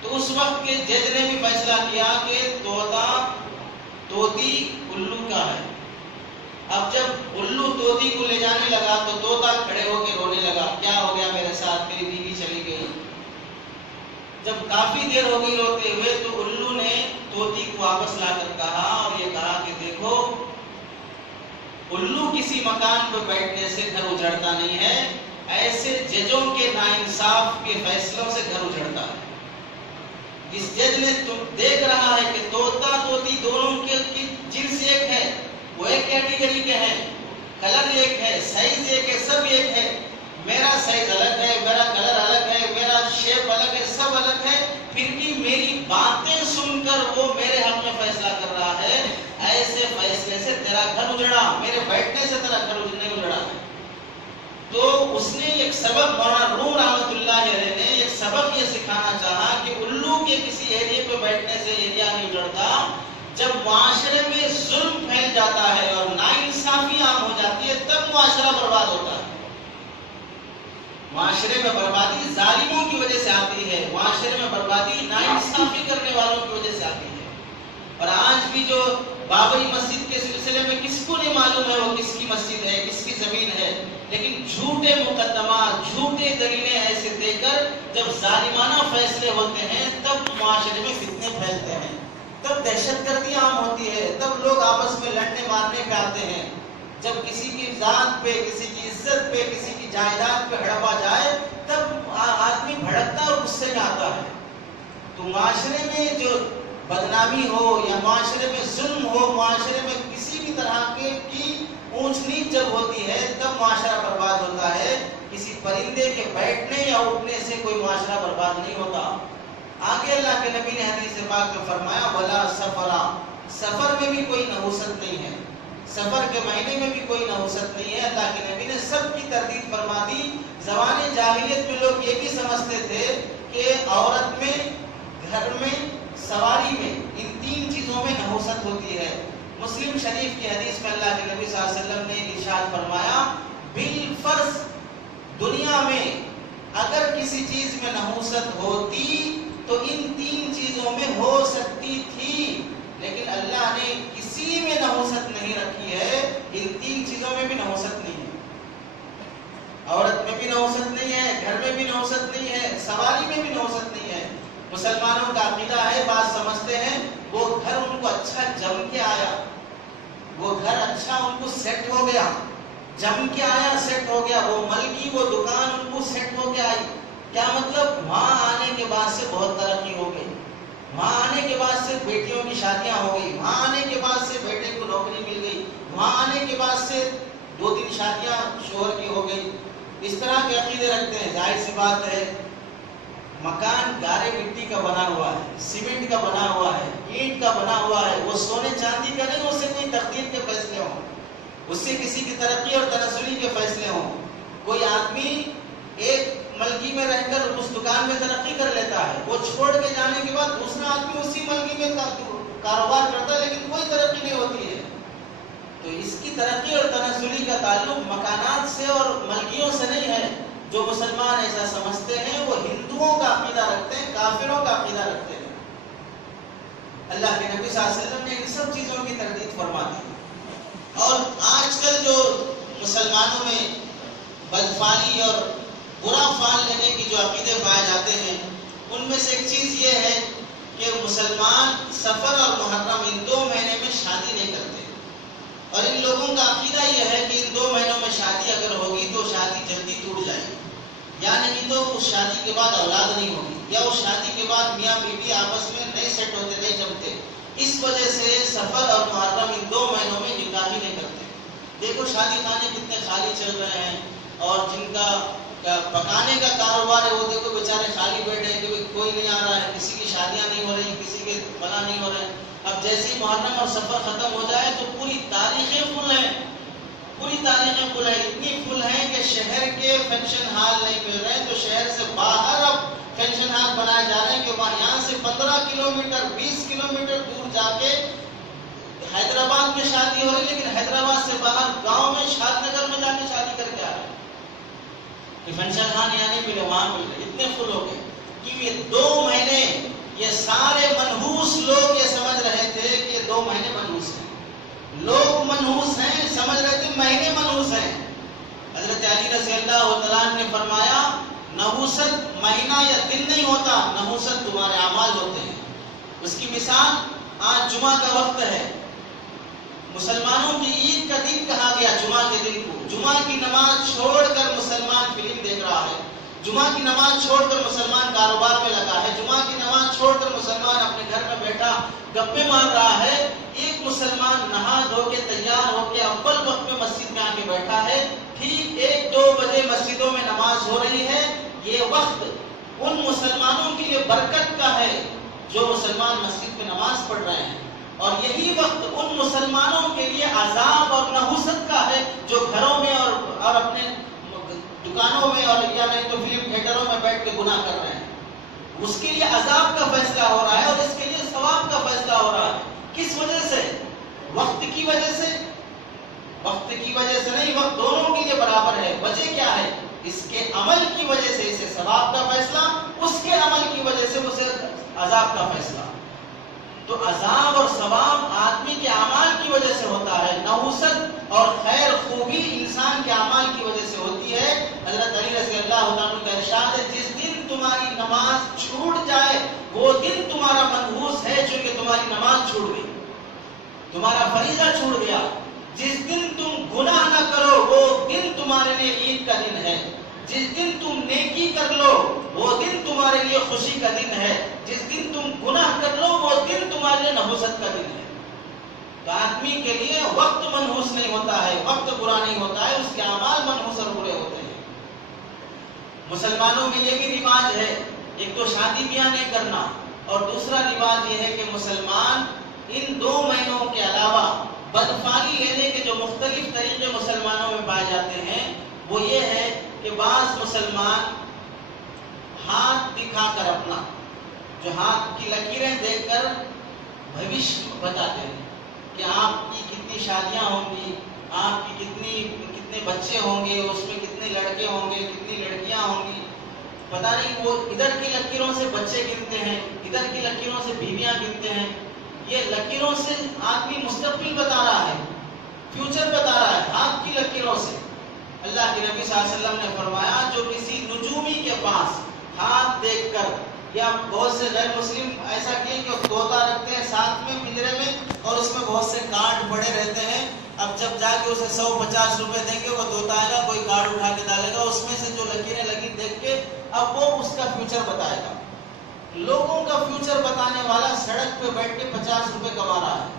تو اس وقت کے جج نے بھی فیصلہ کیا کہ طوطی الو کا ہے۔ اب جب الو طوطی کو لے جانے لگا تو طوطا کھڑے ہو کے رونے لگا، کیا ہو گیا میرے ساتھ، میری بیوی چلی گئی۔ جب کافی دیر ہو گئی روتے ہوئے تو الو نے طوطی کو واپس لا کر کہا اور یہ کہا کہ دیکھو الو کسی مکان پر بیٹھنے سے گھر اجڑتا نہیں ہے، ایسے ججوں کے ناانصاف کے فیصلوں سے گھر اجڑتا ہے۔ اس جج نے دیکھ رہا ہے کہ طوطا طوطی دونوں کے جنس ایک ہے، وہ ایک کیٹیگری کے ہیں، کلر ایک ہے، سائز ایک ہے، سب ایک ہے، میرا سائز الگ ہے، میرا کلر الگ ہے، میرا شیپ الگ ہے، سب الگ ہے، پھر بھی میری باتیں سن کر وہ میرے حق میں فیصلہ کر رہا ہے۔ ایسے فیصلے سے تیرا گھر اجڑا، میرے بیٹھنے سے تیرا گھر نہیں اجڑا ہے۔ تو اس نے ایک سبق، مولانا روم رحمۃ اللہ علیہ نے ایک سبق یہ سکھانا چاہا کہ الو کے کسی ایریے پہ بیٹھنے سے ایریا نہیں اجڑتا۔ جب معاشرے میں ظلم پھیل جاتا ہے اور ناانصافی عام ہو جاتی ہے تب معاشرہ برباد ہوتا ہے۔ معاشرے میں بربادی ظالموں کی وجہ سے آتی ہے، معاشرے میں بربادی ناانصافی کرنے والوں کی وجہ سے آتی ہے۔ اور آج بھی جو بابری مسجد کے سلسلے میں کس کو نہیں معلوم ہے وہ کس کی مسجد ہے، کس کی زمین ہے، لیکن جھوٹے مقدمات، جھوٹے دلیلیں ایسے دے کر جب ظالمانہ فیصلے ہوتے ہیں تب معاشرے میں فتنے پھیلتے ہیں، تب دہشت گردی عام ہوتی ہے، تب لوگ آپس میں لڑنے مارنے پہ آتے ہیں۔ جب کسی کی ذات پہ، کسی کی عزت پہ، کسی کی جائیداد پہ ہڑپا جائے تب آدمی بھڑکتا اور غصے میں آتا ہے۔ تو معاشرے میں جو بدنامی ہو یا معاشرے میں ظلم ہو، معاشرے میں کسی بھی طرح کی اونچ نیچ جب ہوتی ہے تب معاشرہ برباد ہوتا ہے۔ کسی پرندے کے بیٹھنے یا اٹھنے سے کوئی معاشرہ برباد نہیں ہوتا۔ آگے اللہ کے نبی نے حدیث پاک میں فرمایا ولا سفرا، سفر میں بھی کوئی نحوست نہیں ہے، سفر کے مہینے میں بھی کوئی نحوست نہیں ہے۔ اللہ کے نبی نے سب کی تردید فرما دی۔ زمانے جاہلیت میں لوگ یہ بھی سمجھتے تھے کہ عورت میں، گھر میں، سواری میں، ان 3 چیزوں میں نحوست ہوتی ہے۔ مسلم شریف کی حدیث میں اللہ کے نبی صلی اللہ علیہ وسلم نے ارشاد فرمایا بالفرض دنیا میں اگر کسی چیز میں نحوست ہوتی تو ان 3 چیزوں میں ہو سکتی تھی، لیکن اللہ نے کسی مسلمانوں کا عقیدہ ہے، بات سمجھتے ہیں، وہ گھر ان کو اچھا جم کے آیا، وہ گھر اچھا ان کو سیٹ ہو گیا، جم کے آیا، سیٹ ہو گیا، وہ ملکی وہ دکان ان کو سیٹ ہو کے آئی۔ کیا مطلب؟ وہاں آنے کے بعد سے بہت ترقی ہو گئی، وہاں آنے کے بعد سے بیٹیوں کی شادیاں ہو گئی، وہاں آنے کے بعد سے بیٹے کو نوکری مل گئی، وہاں آنے کے بعد سے 2-3 شادیاں شوہر کی ہو گئی۔ اس طرح کے عقیدے رکھتے ہیں۔ ظاہر سی بات ہے، مکان گارے مٹی کا بنا ہوا ہے، سیمنٹ کا بنا ہوا ہے، اینٹ کا بنا ہوا ہے، وہ سونے چاندی کا نہیں، اس سے کوئی تقدیر کے فیصلے ہوں، اس سے کسی کی ترقی اور تنزلی کے فیصلے ہوں۔ کوئی آدمی ایک ملکی میں رہ کر اس دکان میں ترقی کر لیتا ہے، وہ چھوڑ کے جانے کے بعد دوسرا آدمی اسی ملکی میں کاروبار کرتا ہے، لیکن کوئی ترقی نہیں ہوتی ہے۔ تو اس کی ترقی اور تنزلی کا تعلق مکانات سے اور ملکیوں سے نہیں ہے۔ جو مسلمان ایسا سمجھتے ہیں وہ ہندوؤں کا عقیدہ رکھتے ہیں، کافروں کا عقیدہ رکھتے ہیں۔ اللہ کے نبی صلی اللہ علیہ وسلم نے ان سب چیزوں کی تردید فرما دی۔ اور آج کل جو مسلمانوں میں بدفعلی اور برا فعل لینے کی جو عقیدے پائے جاتے ہیں، ان میں سے ایک چیز یہ ہے کہ مسلمان سفر اور محرم ان 2 مہینے میں شادی نہیں کرتے، اور ان لوگوں کا عقیدہ یہ ہے کہ ان 2 مہینوں میں شادی اگر ہوگی تو شادی جلدی ٹوٹ جائے گی، یا نہیں تو اس شادی کے بعد اولاد نہیں ہوگی، یا اس شادی کے بعد میاں بیوی آپس میں نہیں سیٹ ہوتے، نہیں جمتے۔ اس وجہ سے سفر اور محرم ان 2 مہینوں میں نکاح ہی نہیں کرتے۔ دیکھو شادی خانے کتنے خالی چل رہے ہیں، اور جن کا پکانے کا کاروبار ہے وہ دیکھو بیچارے خالی بیٹھے ہیں کہ کوئی نہیں آ رہا ہے، کسی کی شادیاں نہیں ہو رہی، کسی کے فلاں نہیں ہو رہے۔ اب جیسے ہی محرم اور سفر ختم ہو جائے تو پوری تاریخیں فل ہیں، پوری تاریخیں فل ہیں، اتنی فل ہیں کہ شہر کے فنکشن ہال نہیں مل رہے ہیں، تو شہر سے باہر اب فنکشن ہال بنائے جا رہے ہیں کہ وہاں یہاں سے 15 کلومیٹر 20 کلومیٹر دور جا کے حیدرآباد میں شادی ہو رہی، لیکن حیدرآباد سے باہر گاؤں میں شاد نگر میں جا کے شادی کر کے آ رہے ہیں کہ فنکشن ہال یہاں نہیں ملے، وہاں مل رہے، اتنے فل ہو گئے کہ یہ 2 مہینے یہ سارے منحوس لوگ یہ سمجھ رہے تھے کہ یہ 2 مہینے منحوس ہیں، لوگ منحوس ہیں، سمجھ رہے تھے مہینے منحوس ہیں۔ حضرت علی رضی اللہ تعالیٰ عنہ نے فرمایا نحوست مہینہ یا دن نہیں ہوتا، نحوست تمہارے اعمال ہوتے ہیں۔ اس کی مثال آج جمعہ کا وقت ہے، مسلمانوں کی عید کا دن کہا گیا جمعہ کے دن کو، جمعہ کی نماز چھوڑ کر مسلمان فلم دیکھ رہا ہے، جمعہ کی نماز چھوڑ کر مسلمان کاروبار میں لگا ہے، جمعہ کی نماز چھوڑ کر مسلمان اپنے گھر میں بیٹھا گپے مار رہا ہے۔ ایک مسلمان نہا دھو کے تیار ہو کے اول وقت میں مسجد میں آ کے بیٹھا ہے، ٹھیک 1-2 بجے مسجدوں میں نماز ہو رہی ہے۔ یہ وقت ان مسلمانوں کے لیے برکت کا ہے جو مسلمان مسجد میں نماز پڑھ رہے ہیں، اور یہی وقت ان مسلمانوں کے لیے عذاب اور نحوست کا ہے جو گھروں میں اور اپنے دکانوں میں اور یا نہیں تو فلم تھیٹروں میں بیٹھ کے گناہ کر رہے ہیں۔ اس کے لیے عذاب کا فیصلہ ہو رہا ہے اور اس کے لیے ثواب کا فیصلہ ہو رہا ہے۔ کس وجہ سے؟ وقت کی وجہ سے، وقت کی وجہ سے نہیں، وقت دونوں کے لیے برابر ہے۔ وجہ کیا ہے؟ اس کے عمل کی وجہ سے اسے ثواب کا فیصلہ، اس کے عمل کی وجہ سے اسے عذاب کا فیصلہ۔ تو عذاب اور ثواب آدمی کے اعمال کی وجہ سے ہوتا ہے، نحوست اور خیر خوبی انسان کے اعمال کی وجہ سے ہوتی ہے۔ حضرت علی رضی اللہ عنہ کا ارشاد ہے جس دن تمہاری نماز چھوٹ جائے وہ دن تمہارا منحوس ہے، چونکہ تمہاری نماز چھوٹ گئی، تمہارا فریضہ چھوٹ گیا۔ جس دن تم گناہ نہ کرو وہ دن تمہارے لیے عید کا دن ہے، جس دن تم نیکی کر لو وہ دن تمہارے لیے خوشی کا دن ہے، جس دن تم گناہ کر لو وہ دن تمہارے لیے نحوست کا دن ہے۔ تو آدمی کے لیے وقت منحوس نہیں ہوتا ہے، وقت برا نہیں ہوتا ہے، اس کے اعمال منحوس اور برے ہوتے ہیں۔ مسلمانوں میں یہ بھی رواج ہے، ایک تو شادی بیاہ نہیں کرنا، اور دوسرا رواج یہ ہے کہ مسلمان ان 2 مہینوں کے علاوہ بدفعلی لینے کے جو مختلف طریقے مسلمانوں میں پائے جاتے ہیں وہ یہ ہے کہ بعض مسلمان ہاتھ دکھا کر اپنا جو ہاتھ کی لکیریں دیکھ کر بھوشیہ بتاتے ہیں کہ آپ کی کتنی شادیاں ہوں گی، آپ کی کتنے بچے ہوں گے، اس میں کتنے لڑکے ہوں گے، کتنی لڑکیاں ہوں گی۔ پتہ نہیں وہ ادھر کی لکیروں سے بچے گنتے ہیں، ادھر کی لکیروں سے بیویاں گنتے ہیں۔ یہ لکیروں سے آدمی مستقبل بتا رہا ہے، فیوچر بتا رہا ہے، ہاتھ کی لکیروں سے۔ اللہ کے نبی صلی اللہ علیہ وسلم نے فرمایا جو کسی نجومی کے پاس ہاتھ دیکھ کر یا بہت سے غیر مسلم ایسا کیے کہ طوطا رکھتے ہیں ساتھ میں پنجرے میں اور اس میں بہت سے کارڈ پڑے رہتے ہیں. اب جب جا کے اسے 150 روپے دیں گے وہ طوطا آئے گا, کوئی کارڈ اٹھا کے ڈالے گا, اس میں سے جو لکیریں لگی دیکھ کے اب وہ اس کا فیوچر بتائے گا. لوگوں کا فیوچر بتانے والا سڑک پہ بیٹھ کے 50 روپے کما رہا ہے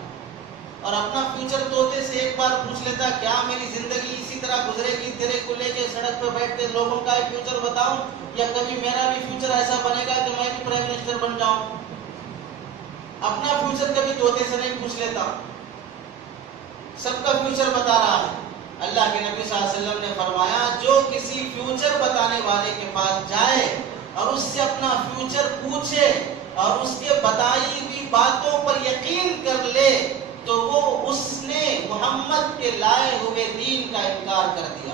اور اپنا فیوچر طوطے سے ایک بار پوچھ لیتا کیا میری زندگی اسی طرح گزرے گی تیرے کو لے کے سڑک پہ بیٹھ کے لوگوں کا ایک فیوچر بتاؤں, یا کبھی میرا بھی فیوچر ایسا بنے گا کہ میں بھی پرائم منسٹر بن جاؤں. اپنا فیوچر کبھی طوطے سے نہیں پوچھ لیتا, سب کا فیوچر بتا رہا ہے. اللہ کے نبی صلی اللہ علیہ وسلم نے فرمایا جو کسی فیوچر بتانے والے کے پاس جائے اور اس سے اپنا فیوچر پوچھے اور اس کے بتائی ہوئی باتوں پر یقین کر لے تو وہ اس نے محمد کے لائے ہوئے دین کا انکار کر دیا.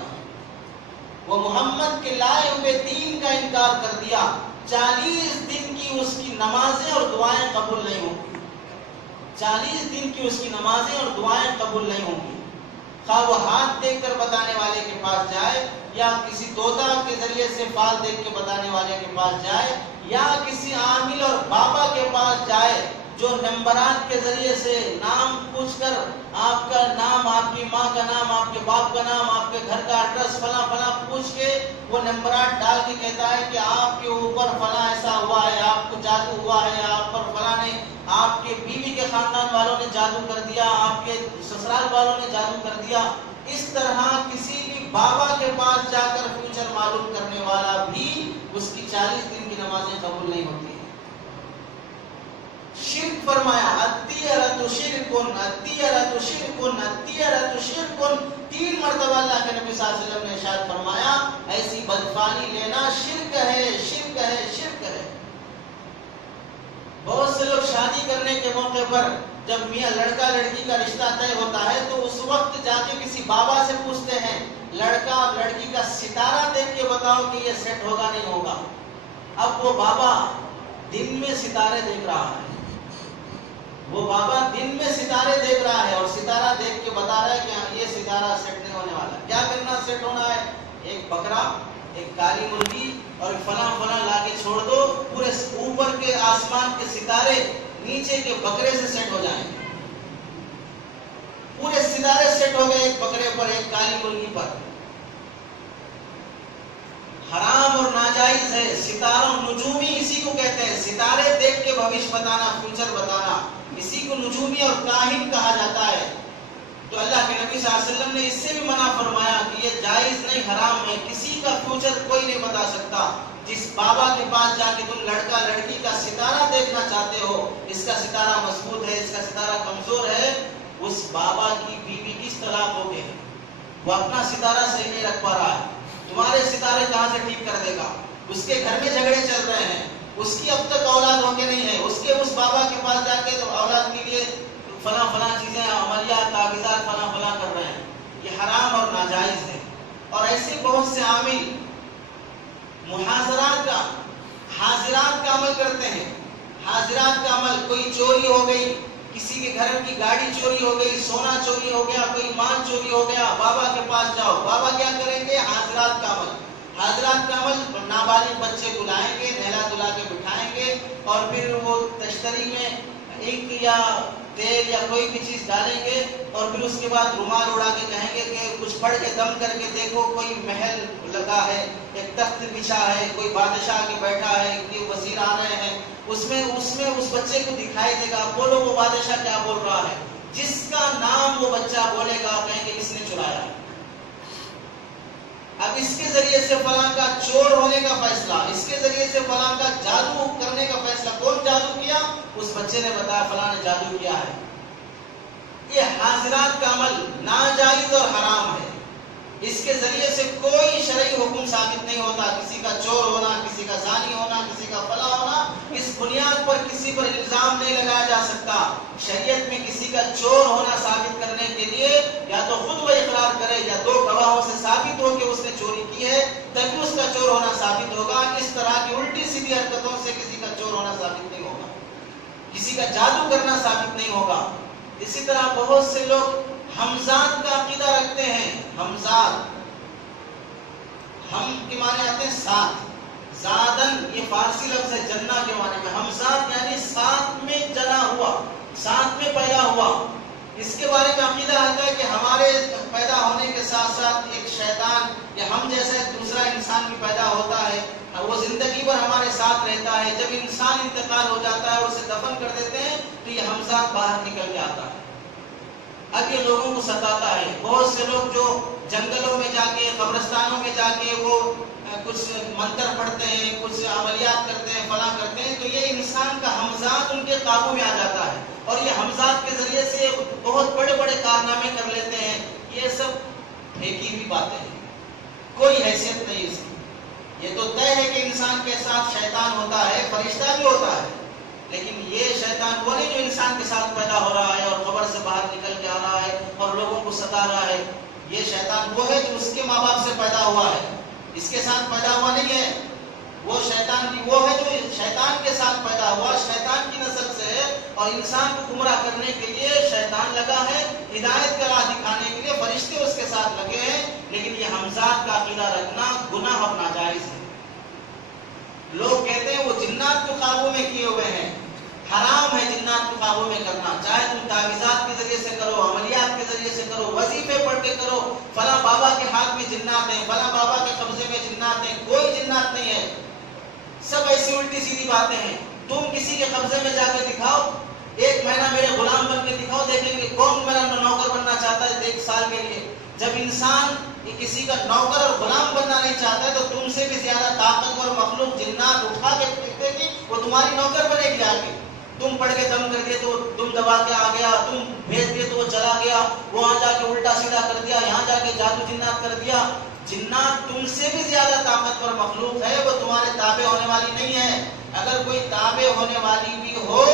وہ محمد کے لائے ہوئے دین کا انکار کر دیا. 40 دن کی اس کی نمازیں اور دعائیں قبول نہیں ہوں گی. 40 دن کی اس کی نمازیں اور دعائیں قبول نہیں ہوں گی. خواہ وہ ہاتھ دیکھ کر بتانے والے کے پاس جائے یا کسی طوطا کے ذریعے سے فال دیکھ کے بتانے والے کے پاس جائے یا کسی عامل اور بابا کے پاس جائے جو نمبرات کے ذریعے سے نام پوچھ کر آپ کا نام, آپ کی ماں کا نام, آپ کے باپ کا نام, آپ کے گھر کا ایڈریس فلاں فلاں پوچھ کے وہ نمبرات ڈال کے کہتا ہے کہ آپ کے اوپر فلاں ایسا ہوا ہے, آپ کو جادو ہوا ہے, آپ پر فلاں نے, آپ کے بیوی کے خاندان والوں نے جادو کر دیا, آپ کے سسرال والوں نے جادو کر دیا. اس طرح کسی بھی بابا کے پاس جا کر فیوچر معلوم کرنے والا بھی اس کی 40 دن کی نمازیں قبول نہیں ہوتی ہیں. شرک فرمایا الطیرۃ شرکن الطیرۃ شرکن الطیرۃ شرکن. 3 مرتبہ اللہ کے نبی صلی اللہ علیہ وسلم نے ارشاد فرمایا ایسی بدفانی لینا شرک ہے, شرک ہے, شرک ہے. بہت سے لوگ شادی کرنے کے موقع پر جب میاں لڑکا لڑکی کا رشتہ طے ہوتا ہے تو اس وقت جا کے کسی بابا سے پوچھتے ہیں لڑکا اور لڑکی کا ستارہ دیکھ کے بتاؤ کہ یہ سیٹ ہوگا نہیں ہوگا. اب وہ بابا دن میں ستارے دیکھ رہا ہے, وہ بابا دن میں ستارے دیکھ رہا ہے اور ستارہ دیکھ کے بتا رہا ہے کہ یہ ستارہ سیٹ نہیں ہونے والا. کیا کرنا سیٹ ہونا ہے؟ ایک بکرا, ایک کالی مرغی اور فلاں فلاں لا کے چھوڑ دو, پورے اوپر کے آسمان کے ستارے نیچے کے بکرے سے سیٹ ہو جائیں. پورے ستارے سیٹ ہو گئے ایک بکرے پر, ایک کالی مرغی پر. حرام اور ناجائز ہے. ستاروں نجومی اسی کو کہتے ہیں, ستارے دیکھ کے بھوش بتانا, فیوچر بتانا, اسی کو نجومی اور کاہن کہا جاتا ہے. تو اللہ کے نبی صلی اللہ علیہ وسلم نے اس سے بھی منع فرمایا کہ یہ جائز نہیں, حرام ہے. کسی کا فیوچر کوئی نہیں بتا سکتا. جس بابا کے پاس جا کے تم لڑکا لڑکی کا ستارہ دیکھنا چاہتے ہو, اس کا ستارہ مضبوط ہے, اس کا ستارہ کمزور ہے, اس بابا کی بیوی کس طلاق ہو گئے, وہ اپنا ستارہ صحیح نہیں رکھ پا رہا ہے, تمہارے ستارے کہاں سے ٹھیک کر دے گا. اس کے گھر میں جھگڑے چل رہے ہیں, اس کی اب تک اولاد ہو کے نہیں ہے, اس بابا کے پاس جا کے اولاد کے لیے فلاں فلاں چیزیں عملیات کاغذات فلاں فلاں کر رہے ہیں. یہ حرام اور ناجائز ہے. اور ایسے بہت سے عامل محاضرات کا, حاضرات کا عمل کرتے ہیں. حاضرات کا عمل, کوئی چوری ہو گئی, کسی کے گھر کی گاڑی چوری ہو گئی, سونا چوری ہو گیا, کوئی مال چوری ہو گیا, بابا کے پاس جاؤ. بابا کیا کریں گے؟ حاضرات کا عمل. حاضرات کا عمل, نابالغ بچے بلائیں گے, نہلا دھلا کے بٹھائیں گے اور پھر وہ تشتری میں ایک یا تیل یا کوئی بھی چیز ڈالیں گے اور پھر اس کے بعد رومال اڑا کے کہیں گے کہ کچھ پڑھ کے دم کر کے دیکھو, کوئی محل لگا ہے, ایک تخت بچھا ہے, کوئی بادشاہ کے بیٹھا ہے, کوئی وزیر آ رہے ہیں, اس میں اس بچے کو دکھائی دے گا. بولو وہ بادشاہ کیا بول رہا ہے. جس کا نام وہ بچہ بولے گا کہیں گے اس نے چرایا. اب اس کے ذریعے سے فلاں کا چور ہونے کا فیصلہ, اس کے ذریعے سے فلاں کا جادو کرنے کا فیصلہ. کون جادو کیا؟ اس بچے نے بتایا فلاں نے جادو کیا ہے. یہ حاضرات کا عمل ناجائز اور حرام ہے. اس کے ذریعے سے کوئی شرعی حکم ثابت نہیں ہوتا. کسی کا چور ہونا, کسی کا زانی ہونا, کسی کا فلاں ہونا, اس بنیاد پر کسی پر الزام نہیں لگایا جا سکتا. شریعت میں کسی کا چور ہونا ثابت کرنے کے لیے یا تو خود وہ اقرار کرے یا 2 گواہوں سے ثابت ہو کہ اس نے چوری کی ہے, تبھی اس کا چور ہونا ثابت ہوگا. اس طرح کی الٹی سیدھی حرکتوں سے کسی کا چور ہونا ثابت نہیں ہوگا, کسی کا جادو کرنا ثابت نہیں ہوگا. اسی طرح بہت سے لوگ ہمزاد کا عقیدہ رکھتے ہیں. ہمزاد, ہم کے معنی آتے ہیں ساتھ, زادن یہ فارسی لفظ ہے جنہ کے معنی میں. ہمزاد یعنی ساتھ میں جنا ہوا، ساتھ میں پیدا ہوا. اس کے بارے میں عقیدہ آتا ہے کہ ہمارے پیدا ہونے کے ساتھ ساتھ ایک شیطان یا ہم جیسا ایک دوسرا انسان بھی پیدا ہوتا ہے، وہ زندگی بھر ہمارے ساتھ رہتا ہے. جب انسان انتقال ہو جاتا ہے، اسے دفن کر دیتے ہیں تو یہ ہمزاد باہر نکل کے آتا ہے. اب یہ لوگوں کو ستاتا ہے. بہت سے لوگ جو جنگلوں میں جا کے، قبرستانوں میں جا کے وہ کچھ منتر پڑھتے ہیں، کچھ عملیات کرتے ہیں، فلاں کرتے ہیں، تو یہ انسان کا ہمزاد ان کے قابو میں آ جاتا ہے اور یہ ہمزاد کے ذریعے سے بہت بڑے بڑے کارنامے کر لیتے ہیں. یہ سب پھینکی ہوئی باتیں ہیں، کوئی حیثیت نہیں اس کی. یہ تو طے ہے کہ انسان کے ساتھ شیطان ہوتا ہے، فرشتہ بھی ہوتا ہے، لیکن یہ شیطان وہ نہیں جو انسان کے ساتھ پیدا ہو رہا ہے اور قبر سے باہر نکل کے آ رہا ہے اور لوگوں کو ستا رہا ہے. یہ شیطان وہ ہے جو اس کے ماں باپ سے پیدا ہوا ہے، اس کے ساتھ پیدا ہوا نہیں ہے. وہ شیطان کی وہ ہے جو شیطان کے ساتھ پیدا ہوا، شیطان کی نسل سے ہے اور انسان کو گمراہ کرنے کے لیے شیطان لگا ہے، ہدایت کا راہ دکھانے کے لیے فرشتے اس کے ساتھ لگے ہیں. لیکن یہ ہمزاد کا عقیدہ رکھنا گناہ اور ناجائز ہے. لوگ کہتے ہیں وہ جنات کو قابو میں کیے ہوئے ہیں. حرام ہے جنات کو قابو میں کرنا، چاہے تم تعویذات کے ذریعے سے کرو، عملیات کے ذریعے سے کرو، وظیفے پڑھ کے کرو. فلاں بابا کے ہاتھ میں جنات ہیں، فلاں بابا کے قبضے میں جنات ہیں. کوئی جنات نہیں ہے، سب ایسی الٹی سیدھی باتیں ہیں. تم کسی کے قبضے میں جا کے دکھاؤ، ایک مہینہ میرے غلام بن کے دکھاؤ، دیکھیں گے کون میرا نوکر بننا چاہتا ہے ایک سال کے لیے. جب انسان کسی کا نوکر اور غلام بننا نہیں چاہتا ہے تو تم سے بھی زیادہ طاقتور مخلوق جنات اٹھا کے پھینکتے کہ وہ تمہاری نوکر بنے گی. آگے تم پڑھ کے دم کر دیے تو تم دبا کے آ گیا، تم بھیج دیے تو وہ چلا گیا، وہاں جا کے الٹا سیدھا کر دیا، یہاں جا کے جادو جنات کر دیا. جنات تم سے بھی زیادہ طاقتور مخلوق ہے، وہ تمہارے تابع ہونے والی نہیں ہے. اگر کوئی تابع ہونے والی بھی ہو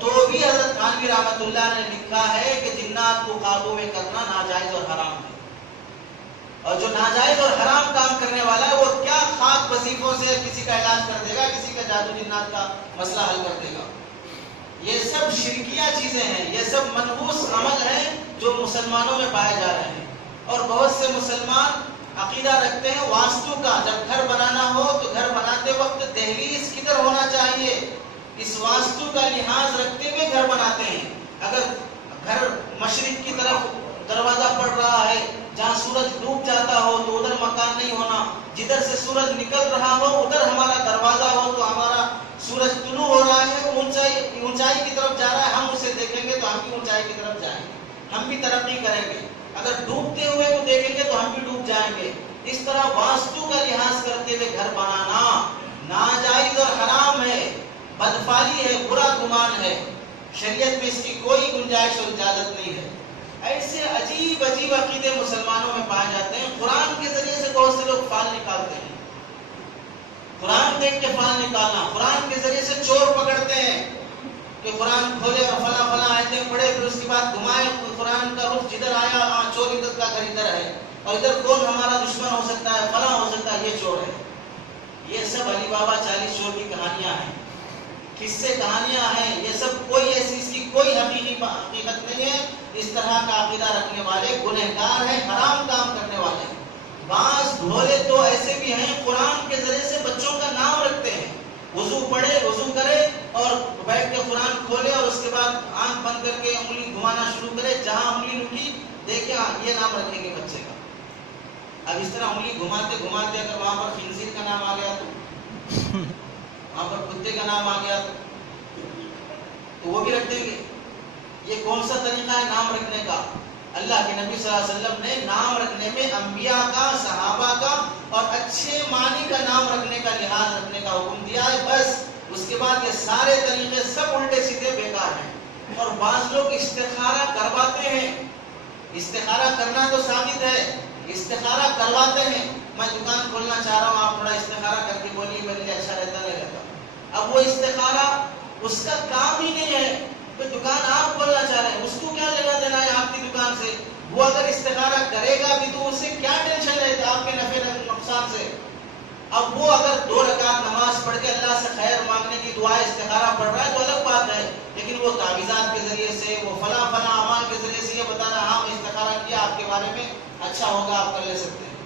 تو بھی حضرت تھانوی رحمۃ اللہ نے لکھا ہے کہ جنات کو قابو میں کرنا ناجائز اور حرام ہے. اور جو ناجائز اور حرام کام کرنے والا ہے وہ کیا خاک وظیفوں سے کسی کا علاج کر دے گا، کسی کا جادو جنات کا مسئلہ حل کر دے گا. یہ سب شرکیہ چیزیں ہیں، یہ سب منحوس عمل ہیں جو مسلمانوں میں پائے جا رہے ہیں. اور بہت سے مسلمان عقیدہ رکھتے ہیں واسطو کا، جب گھر بنانا ہو تو گھر بناتے وقت دہلیز کدھر ہونا چاہیے، اس واسطو کا لحاظ رکھتے ہوئے گھر بناتے ہیں. اگر گھر مشرق کی طرف دروازہ پڑ رہا ہے، جہاں سورج ڈوب جاتا ہو تو ادھر مکان نہیں ہونا، جدھر سے سورج نکل رہا ہو ادھر ہمارا دروازہ ہو تو ہمارا سورج طلوع ہو رہا ہے، اونچائی کی طرف جا رہا ہے، ہم اسے دیکھیں گے تو ہم بھی اونچائی کی طرف جائیں گے، ہم بھی ترقی کریں گے. اگر ڈوبتے ہوئے کو دیکھیں گے تو ہم بھی ڈوب جائیں گے. اس طرح واسطو کا لحاظ کرتے ہوئے گھر بنانا ناجائز اور حرام ہے، بدفعلی ہے، برا گمان ہے. شریعت میں اس کی کوئی گنجائش اور اجازت نہیں ہے. ایسے عجیب عجیب عقیدے مسلمانوں میں پائے جاتے ہیں. قرآن کے ذریعے سے بہت سے لوگ فال نکالتے ہیں، قرآن دیکھ کے فال نکالنا، قرآن کے ذریعے سے چور پکڑتے ہیں کہ قرآن کھولے اور فلاں فلاں آیتیں پڑھے، پھر اس کے بعد گھمائے قرآن کا رخ جدھر آیا چور ادھر کا گھر ادھر ہے، اور ادھر کون ہمارا دشمن ہو سکتا ہے، فلاں ہو سکتا ہے، یہ چور ہے. یہ سب علی بابا 40 چور کی کہانیاں ہیں، قصے کہانیاں ہیں. یہ سب کوئی ایسی اس کی کوئی حقیقت نہیں ہے. اس طرح کا عقیدہ رکھنے والے گنہگار ہیں، حرام کام کرنے والے ہیں. بعض بھولے تو ایسے بھی ہیں قرآن کے ذریعے سے بچوں کا نام رکھتے ہیں. وضو پڑھے، وضو کرے اور بیٹھ کے قرآن کھولے اور اس کے بعد آنکھ بند کر کے انگلی گھمانا شروع کرے، جہاں انگلی رکی دیکھے یہ نام رکھیں گے بچے کا. اب اس طرح انگلی گھماتے گھماتے اگر وہاں پر خنزیر کا نام آ گیا تو وہاں پر کتے کا نام آ گیا تو وہ بھی رکھ دیں گے. یہ کون سا طریقہ ہے نام رکھنے کا؟ اللہ کے نبی صلی اللہ علیہ وسلم نے نام رکھنے میں انبیاء کا، صحابہ کا اور اچھے معنی کا نام رکھنے کا، لحاظ رکھنے کا حکم دیا ہے. بس اس کے بعد یہ سارے طریقے سب الٹے سیدھے بیکار ہیں. اور بعض لوگ استخارہ کرواتے ہیں. استخارہ کرنا تو ثابت ہے، استخارہ کرواتے ہیں. میں دکان کھولنا چاہ رہا ہوں، آپ تھوڑا استخارہ کر کے بولیے میرے لیے اچھا رہتا نہیں رہتا. اب وہ استخارہ اس کا کام ہی نہیں ہے. دکان آپ کھولنا چاہ رہے ہیں، اس کو کیا لینا دینا ہے آپ کی دکان سے؟ وہ اگر استخارہ کرے گا بھی تو اسے کیا ٹینشن ہے آپ کے نفع نقصان سے؟ اب وہ اگر 2 رکعت نماز پڑھ کے اللہ سے خیر مانگنے کی دعائیں استخارہ پڑھ رہا ہے تو الگ بات ہے. لیکن وہ تعویذات کے ذریعے سے، وہ فلاں فلاں اعمال کے ذریعے سے یہ بتانا ہاں میں استخارہ کیا آپ کے بارے میں، اچھا ہوگا آپ کر لے سکتے ہیں.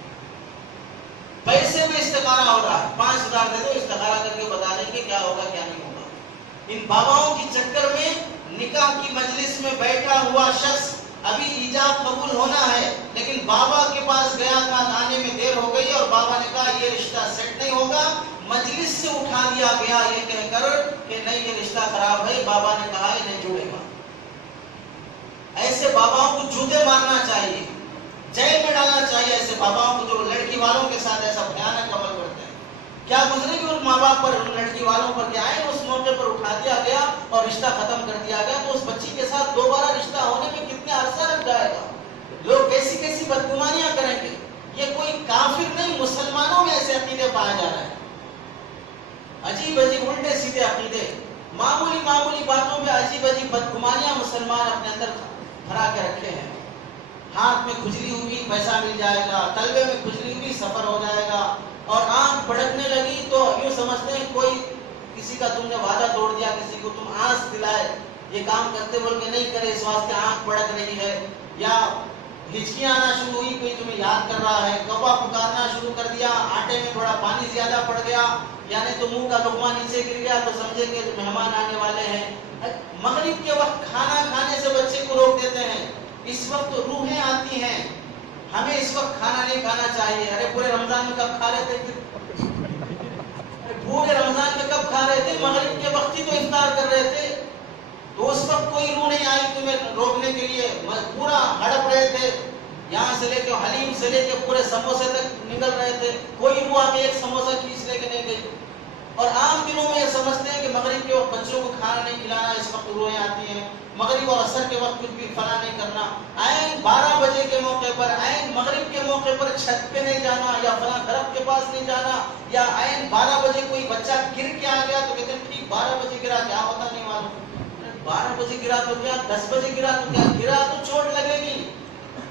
پیسے میں استخارہ ہو رہا ہے، 5,000 دے دو، استخارہ کر کے بتا دیں گے کیا ہوگا کیا نہیں ہوگا۔ ان باباؤں کی چکر میں نکاح کی مجلس میں بیٹھا ہوا شخص ابھی ایجاب قبول ہونا ہے، لیکن بابا کے پاس گیا تھا، آنے میں دیر ہو گئی اور بابا نے کہا یہ رشتہ سیٹ نہیں ہوگا، مجلس سے اٹھا دیا گیا یہ کہہ کر کہ نہیں یہ رشتہ خراب ہے، بابا نے کہا یہ نہیں جڑے گا۔ ایسے باباؤں کو جوتے مارنا چاہیے، جیل میں ڈالنا چاہیے ایسے باباؤں کو جو لڑکی والوں کے ساتھ ایسا بھیانک عمل کرتے ہیں۔ کیا گزرے گی ان ماں باپ پر، ان لڑکی والوں پر، کیا آئے اس موقع پر اٹھا دیا گیا اور رشتہ ختم کر دیا گیا، تو اس بچی کے ساتھ دوبارہ رشتہ ہونے میں کتنے عرصہ لگ جائے گا، لوگ کیسی کیسی بدگمانیاں کریں گے۔ یہ کوئی کافر نہیں، مسلمانوں میں ایسے عقیدے پائے جا رہے ہیں، عجیب عجیب الٹے سیدھے عقیدے، معمولی معمولی باتوں پہ عجیب عجیب بدگمانیاں مسلمان اپنے اندر بھرا کے رکھے ہیں۔ ہاتھ میں کھجلی ہوئی پیسہ مل جائے گا، تلوے میں کھجلی ہوئی سفر ہو جائے گا، اور آنکھ بھڑکنے لگی تو یوں سمجھتے ہیں کوئی کسی کا تم نے وعدہ توڑ دیا، کسی کو تم آس دلائے، یہ کام کرتے بول کے نہیں کرے اس واسطے آنکھ بھڑک رہی ہے، یا ہچکیاں آنا شروع ہوئی کوئی تمہیں یاد کر رہا ہے، کوا پکارنا شروع کر دیا، آٹے میں تھوڑا پانی زیادہ پڑ گیا، یعنی تو منہ کا لقمہ نیچے گر گیا تو سمجھے کہ مہمان آنے والے ہیں۔ مغرب کے وقت کھانا کھانے سے بچے کو روک دیتے ہیں، اس وقت روحیں آتی ہیں، ہمیں اس وقت کھانا نہیں کھانا چاہیے۔ ارے پورے رمضان میں کب کھا رہے تھے، پورے رمضان میں کب کھا رہے تھے، مغرب کے وقت ہی تو افطار کر رہے تھے، تو اس وقت کوئی روح نہیں آئی تمہیں روکنے کے لیے، پورا ہڑپ رہے تھے، یہاں سے لے کے حلیم سے لے کے پورے سموسے تک نکل رہے تھے، کوئی روح آ کے ایک سموسہ کھینچ لے کے نہیں گئی۔ اور عام دنوں میں یہ سمجھتے ہیں کہ مغرب کے وقت بچوں کو کھانا نہیں کھلانا، اس وقت روحیں آتی ہیں، مغرب اور عصر کے وقت کچھ بھی فلاں نہیں کرنا، عین 12 بجے کے موقع پر، عین مغرب کے موقع پر چھت پہ نہیں جانا، یا فلاں درخت کے پاس نہیں جانا، یا عین 12 بجے کوئی بچہ گر کے آ گیا تو کہتے ہیں ٹھیک 12 بجے گرا، کیا ہوتا نہیں معلوم، 12 بجے گرا تو کیا، 10 بجے گرا تو کیا، گرا تو چوٹ لگے گی،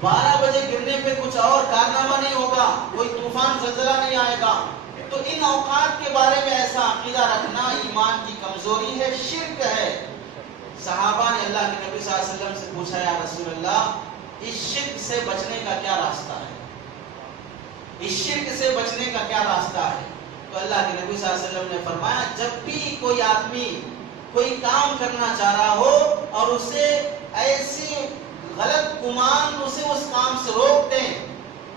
12 بجے گرنے پہ کچھ اور کارنامہ نہیں ہوگا، کوئی طوفان زلزلہ نہیں آئے گا۔ تو ان اوقات کے بارے میں ایسا عقیدہ رکھنا ایمان کی کمزوری ہے، شرک ہے۔ صحابہ نے اللہ کے نبی صلی اللہ علیہ وسلم سے پوچھا یا رسول اللہ اس شرک سے بچنے کا کیا راستہ ہے، اس شرک سے بچنے کا کیا راستہ ہے؟ تو اللہ کے نبی صلی اللہ علیہ وسلم نے فرمایا جب بھی کوئی آدمی کوئی کام کرنا چاہ رہا ہو اور اسے ایسی غلط گمان اسے اس کام سے روک دیں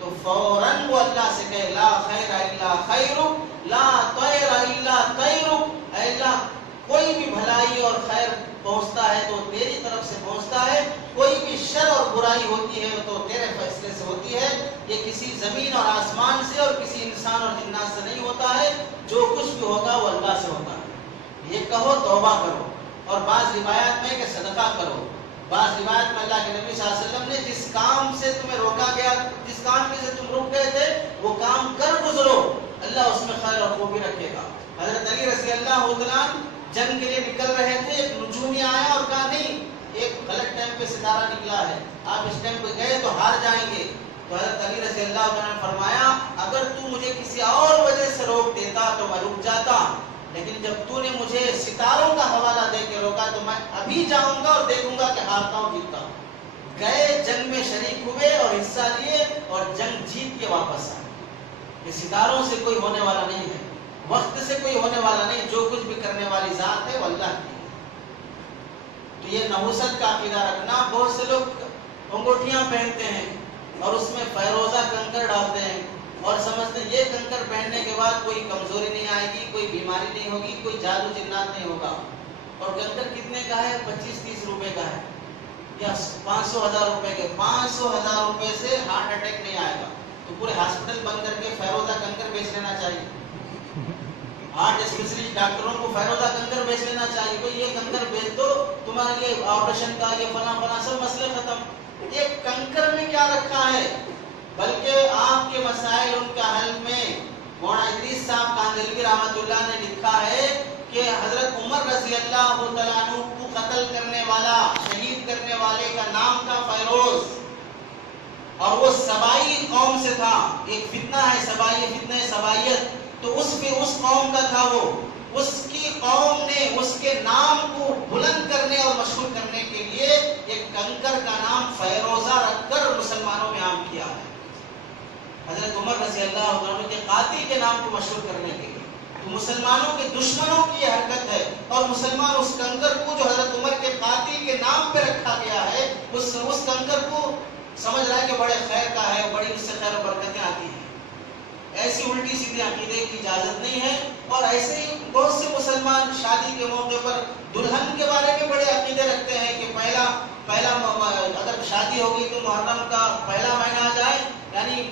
تو فوراً وہ اللہ سے کہے لا خیر الا خیرک لا طیر الا طیرک، اے اللہ کوئی بھی بھلائی اور خیر پہنچتا ہے تو تیری طرف سے پہنچتا ہے، کوئی بھی شر اور برائی ہوتی ہے تو تیرے فیصلے سے ہوتی ہے، یہ کسی زمین اور آسمان سے اور کسی انسان اور جنات سے نہیں ہوتا ہے، جو کچھ بھی ہوگا وہ اللہ سے ہوتا ہے۔ یہ کہو توبہ کرو، اور بعض روایات میں کہ صدقہ کرو، بعض روایت میں اللہ کے نبی صلی اللہ علیہ وسلم نے جس کام سے تمہیں روکا گیا، جس کام میں سے تم رک گئے تھے وہ کام کر گزرو، اللہ اس میں خیر اور خوبی رکھے گا۔ حضرت علی رضی اللہ عنہ جنگ کے لیے نکل رہے تھے، ایک نجومی آیا اور کہا نہیں ایک غلط ٹائم پہ ستارہ نکلا ہے، آپ اس ٹائم پہ گئے تو ہار جائیں گے، تو حضرت علی رضی اللہ عنہ نے فرمایا اگر تو مجھے کسی اور وجہ سے روک دیتا تو میں رک جاتا، لیکن جب تو نے مجھے ستاروں کا حوالہ دے کے روکا تو میں ابھی جاؤں گا اور دیکھوں گا کہ ہارتا ہوں جیتتا ہوں۔ گئے جنگ میں شریک ہوئے اور حصہ لیے اور جنگ جیت کے واپس آئے۔ یہ ستاروں سے کوئی ہونے والا نہیں ہے، وقت سے کوئی ہونے والا نہیں، جو کچھ بھی کرنے والی ذات ہے وہ اللہ کی ہے۔ تو یہ نحوست کا عقیدہ رکھنا، بہت سے لوگ انگوٹھیاں پہنتے ہیں اور اس میں فیروزہ کنکر ڈالتے ہیں اور سمجھتے ہیں یہ کنکر پہننے کے بعد کوئی کمزوری نہیں آئے گی، کوئی بیماری نہیں ہوگی، کوئی جادو جنات نہیں ہوگا۔ اور کنکر کتنے کا ہے؟ 25-30 روپے کا ہے یا 500,000 روپے کے، 500,000 روپے سے ہارٹ اٹیک نہیں آئے گا، تو پورے ہاسپٹل بند کر کے فیروزہ کنکر بیچ لینا چاہیے، ہارٹ اسپیشلسٹ ڈاکٹروں کو فیروزہ کنکر بیچ لینا چاہیے، کوئی یہ کنکر بیچ دو تمہارا یہ آپریشن کا یہ فلاں فلاں سب مسئلے ختم۔ یہ کنکر میں کیا رکھا ہے؟ بلکہ آپ کے مسائل ان کا حل میں مولانا ادریس صاحب کاندھلوی رحمۃ اللہ نے لکھا ہے کہ حضرت عمر رضی اللہ تعالیٰ عنہ کو قتل کرنے والا، شہید کرنے والے کا نام تھا فیروز، اور وہ سبائی قوم سے تھا، ایک فتنہ ہے سبائی، فتنہ سبائیت، تو اس قوم کا تھا وہ، اس کی قوم نے اس کے نام کو بلند کرنے اور مشہور کرنے کے لیے ایک کنکر کا نام فیروزہ رکھ کر مسلمانوں میں عام کیا ہے۔ حضرت عمر رضی اللہ عنہ کے قاتل کے نام کو مشہور کرنے کے لیے. تو مسلمانوں کے دشمنوں کی یہ حرکت ہے، اور مسلمان اس کنکر کو جو حضرت عمر کے قاتل کے نام پہ رکھا گیا ہے، اس کنکر کو سمجھ رہا ہے کہ بڑے خیر کا ہے، بڑی اس سے خیر و برکتیں آتی ہیں. ایسی الٹی سیدھی عقیدے کی اجازت نہیں ہے. اور ایسے ہی بہت سے مسلمان شادی کے موقع پر دلہن کے بارے میں بڑے عقیدے رکھتے ہیں کہ پہلا اگر شادی ہوگی تو محرم کا پہلا مہینہ آ جائے، یعنی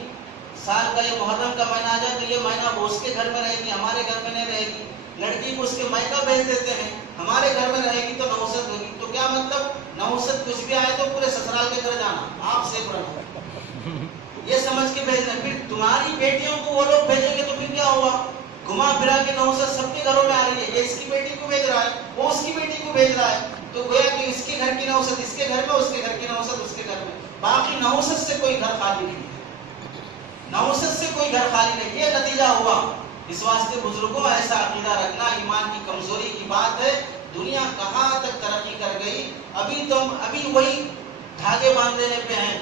سال کا یہ محرم کا مہینہ آ جائے تو یہ مہینہ وہ اس کے گھر میں رہے گی، ہمارے گھر میں نہیں رہے گی. لڑکی کو اس کے مائکہ بھیج دیتے ہیں، ہمارے گھر میں رہے گی تو نوست ہوگی. تو کیا مطلب نوست کچھ بھی آئے تو پورے سسرال کے گھر جانا، آپ سیف رہنا، یہ سمجھ کے بھیجنا. پھر تمہاری بیٹیوں کو وہ لوگ بھیجیں گے تو پھر کیا ہوا؟ گھما پھرا کے نوست سب کے گھروں میں آ رہی ہے. یہ اس کی بیٹی کو بھیج رہا ہے، وہ اس کی بیٹی کو بھیج رہا ہے. تو گویا کہ اس کے گھر کی نوست اس کے گھر میں، اس کے گھر کی نوست اس کے گھر میں. باقی نوست سے کوئی گھر خالی نہیں ہے، نوست سے کوئی گھر خالی نہیں. یہ نتیجہ ہوا. اس واسطے بزرگوں ایسا عقیدہ رکھنا ایمان کی کمزوری کی بات ہے. دنیا کہاں تک ترقی کر گئی، ابھی وہی دھاگے باندھ دینے پہ ہیں،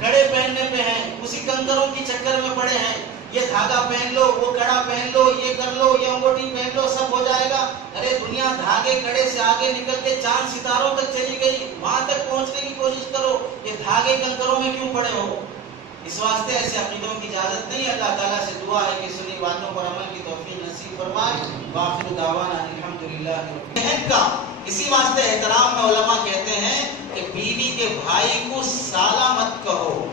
کڑے پہننے پہ ہیں، اسی کنکروں کی چکر میں پڑے ہیں. یہ دھاگا پہن لو، وہ کڑا پہن لو، یہ کر لو، یہ انگوٹھی پہن لو، سب ہو جائے گا. ارے دنیا دھاگے کڑے سے آگے نکل کے چاند ستاروں تک چلی گئی، وہاں تک پہنچنے کی کوشش کرو. یہ دھاگے کنکروں میں کیوں پڑے ہو؟ اس واسطے ایسے عقیدوں کی اجازت نہیں. اللہ تعالیٰ سے دعا ہے کہ سنی باتوں پر عمل کی توفیق نصیب فرمائے. وآخر دعوانا الحمدللہ. بہن کا اسی واسطے احترام میں علماء کہتے ہیں کہ بیوی کے بھائی کو سالہ مت کہو،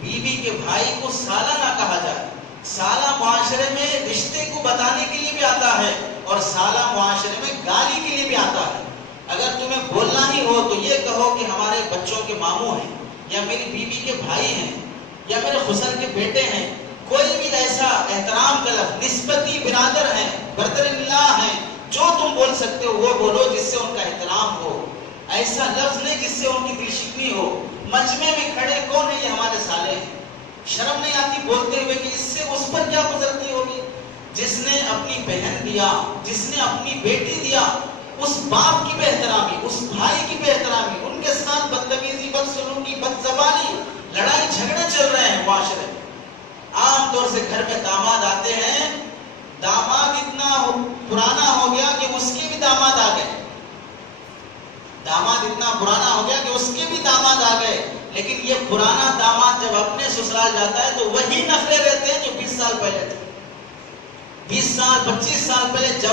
بیوی کے بھائی کو سالہ نہ کہا جائے. سالہ معاشرے میں رشتے کو بتانے کے لیے بھی آتا ہے، اور سالہ معاشرے میں گالی کے لیے بھی آتا ہے. اگر تمہیں بولنا ہی ہو تو یہ کہو کہ ہمارے بچوں کے ماموں ہیں، یا میری بیوی کے بھائی ہیں، یا میرے خسر کے بیٹے ہیں. کوئی بھی ایسا احترام کا لفظ، نسبتی برادر ہیں، برادر اللہ ہیں، جو تم بول سکتے ہو وہ بولو جس سے ان کا احترام ہو. ایسا لفظ نہیں جس سے ان کی دل شکنی ہو. مجمع میں کھڑے کون ہے؟ یہ ہمارے سالے ہیں. شرم نہیں آتی بولتے ہوئے کہ اس سے اس پر کیا گزرتی ہوگی؟ جس نے اپنی بہن دیا، جس نے اپنی بیٹی دیا، اس باپ کی بے احترامی، اس بھائی کی بے احترامی، ان کے ساتھ بدتمیزی، بدسلوکی، بدزبانی، لڑائی جھگڑے چل رہے ہیں معاشرے میں. عام طور سے گھر میں داماد آتے ہیں، داماد اتنا پرانا ہو گیا کہ اس کے بھی داماد آ گئے، داماد اتنا پرانا ہو گیا کہ اس کے بھی داماد آ گئے. لیکن یہ پرانا داماد جب اپنے سسرال جاتا ہے تو وہی نخرے رہتے ہیں جو 20 سال پہلے تھے. 20 سال 25 سال پہلے جب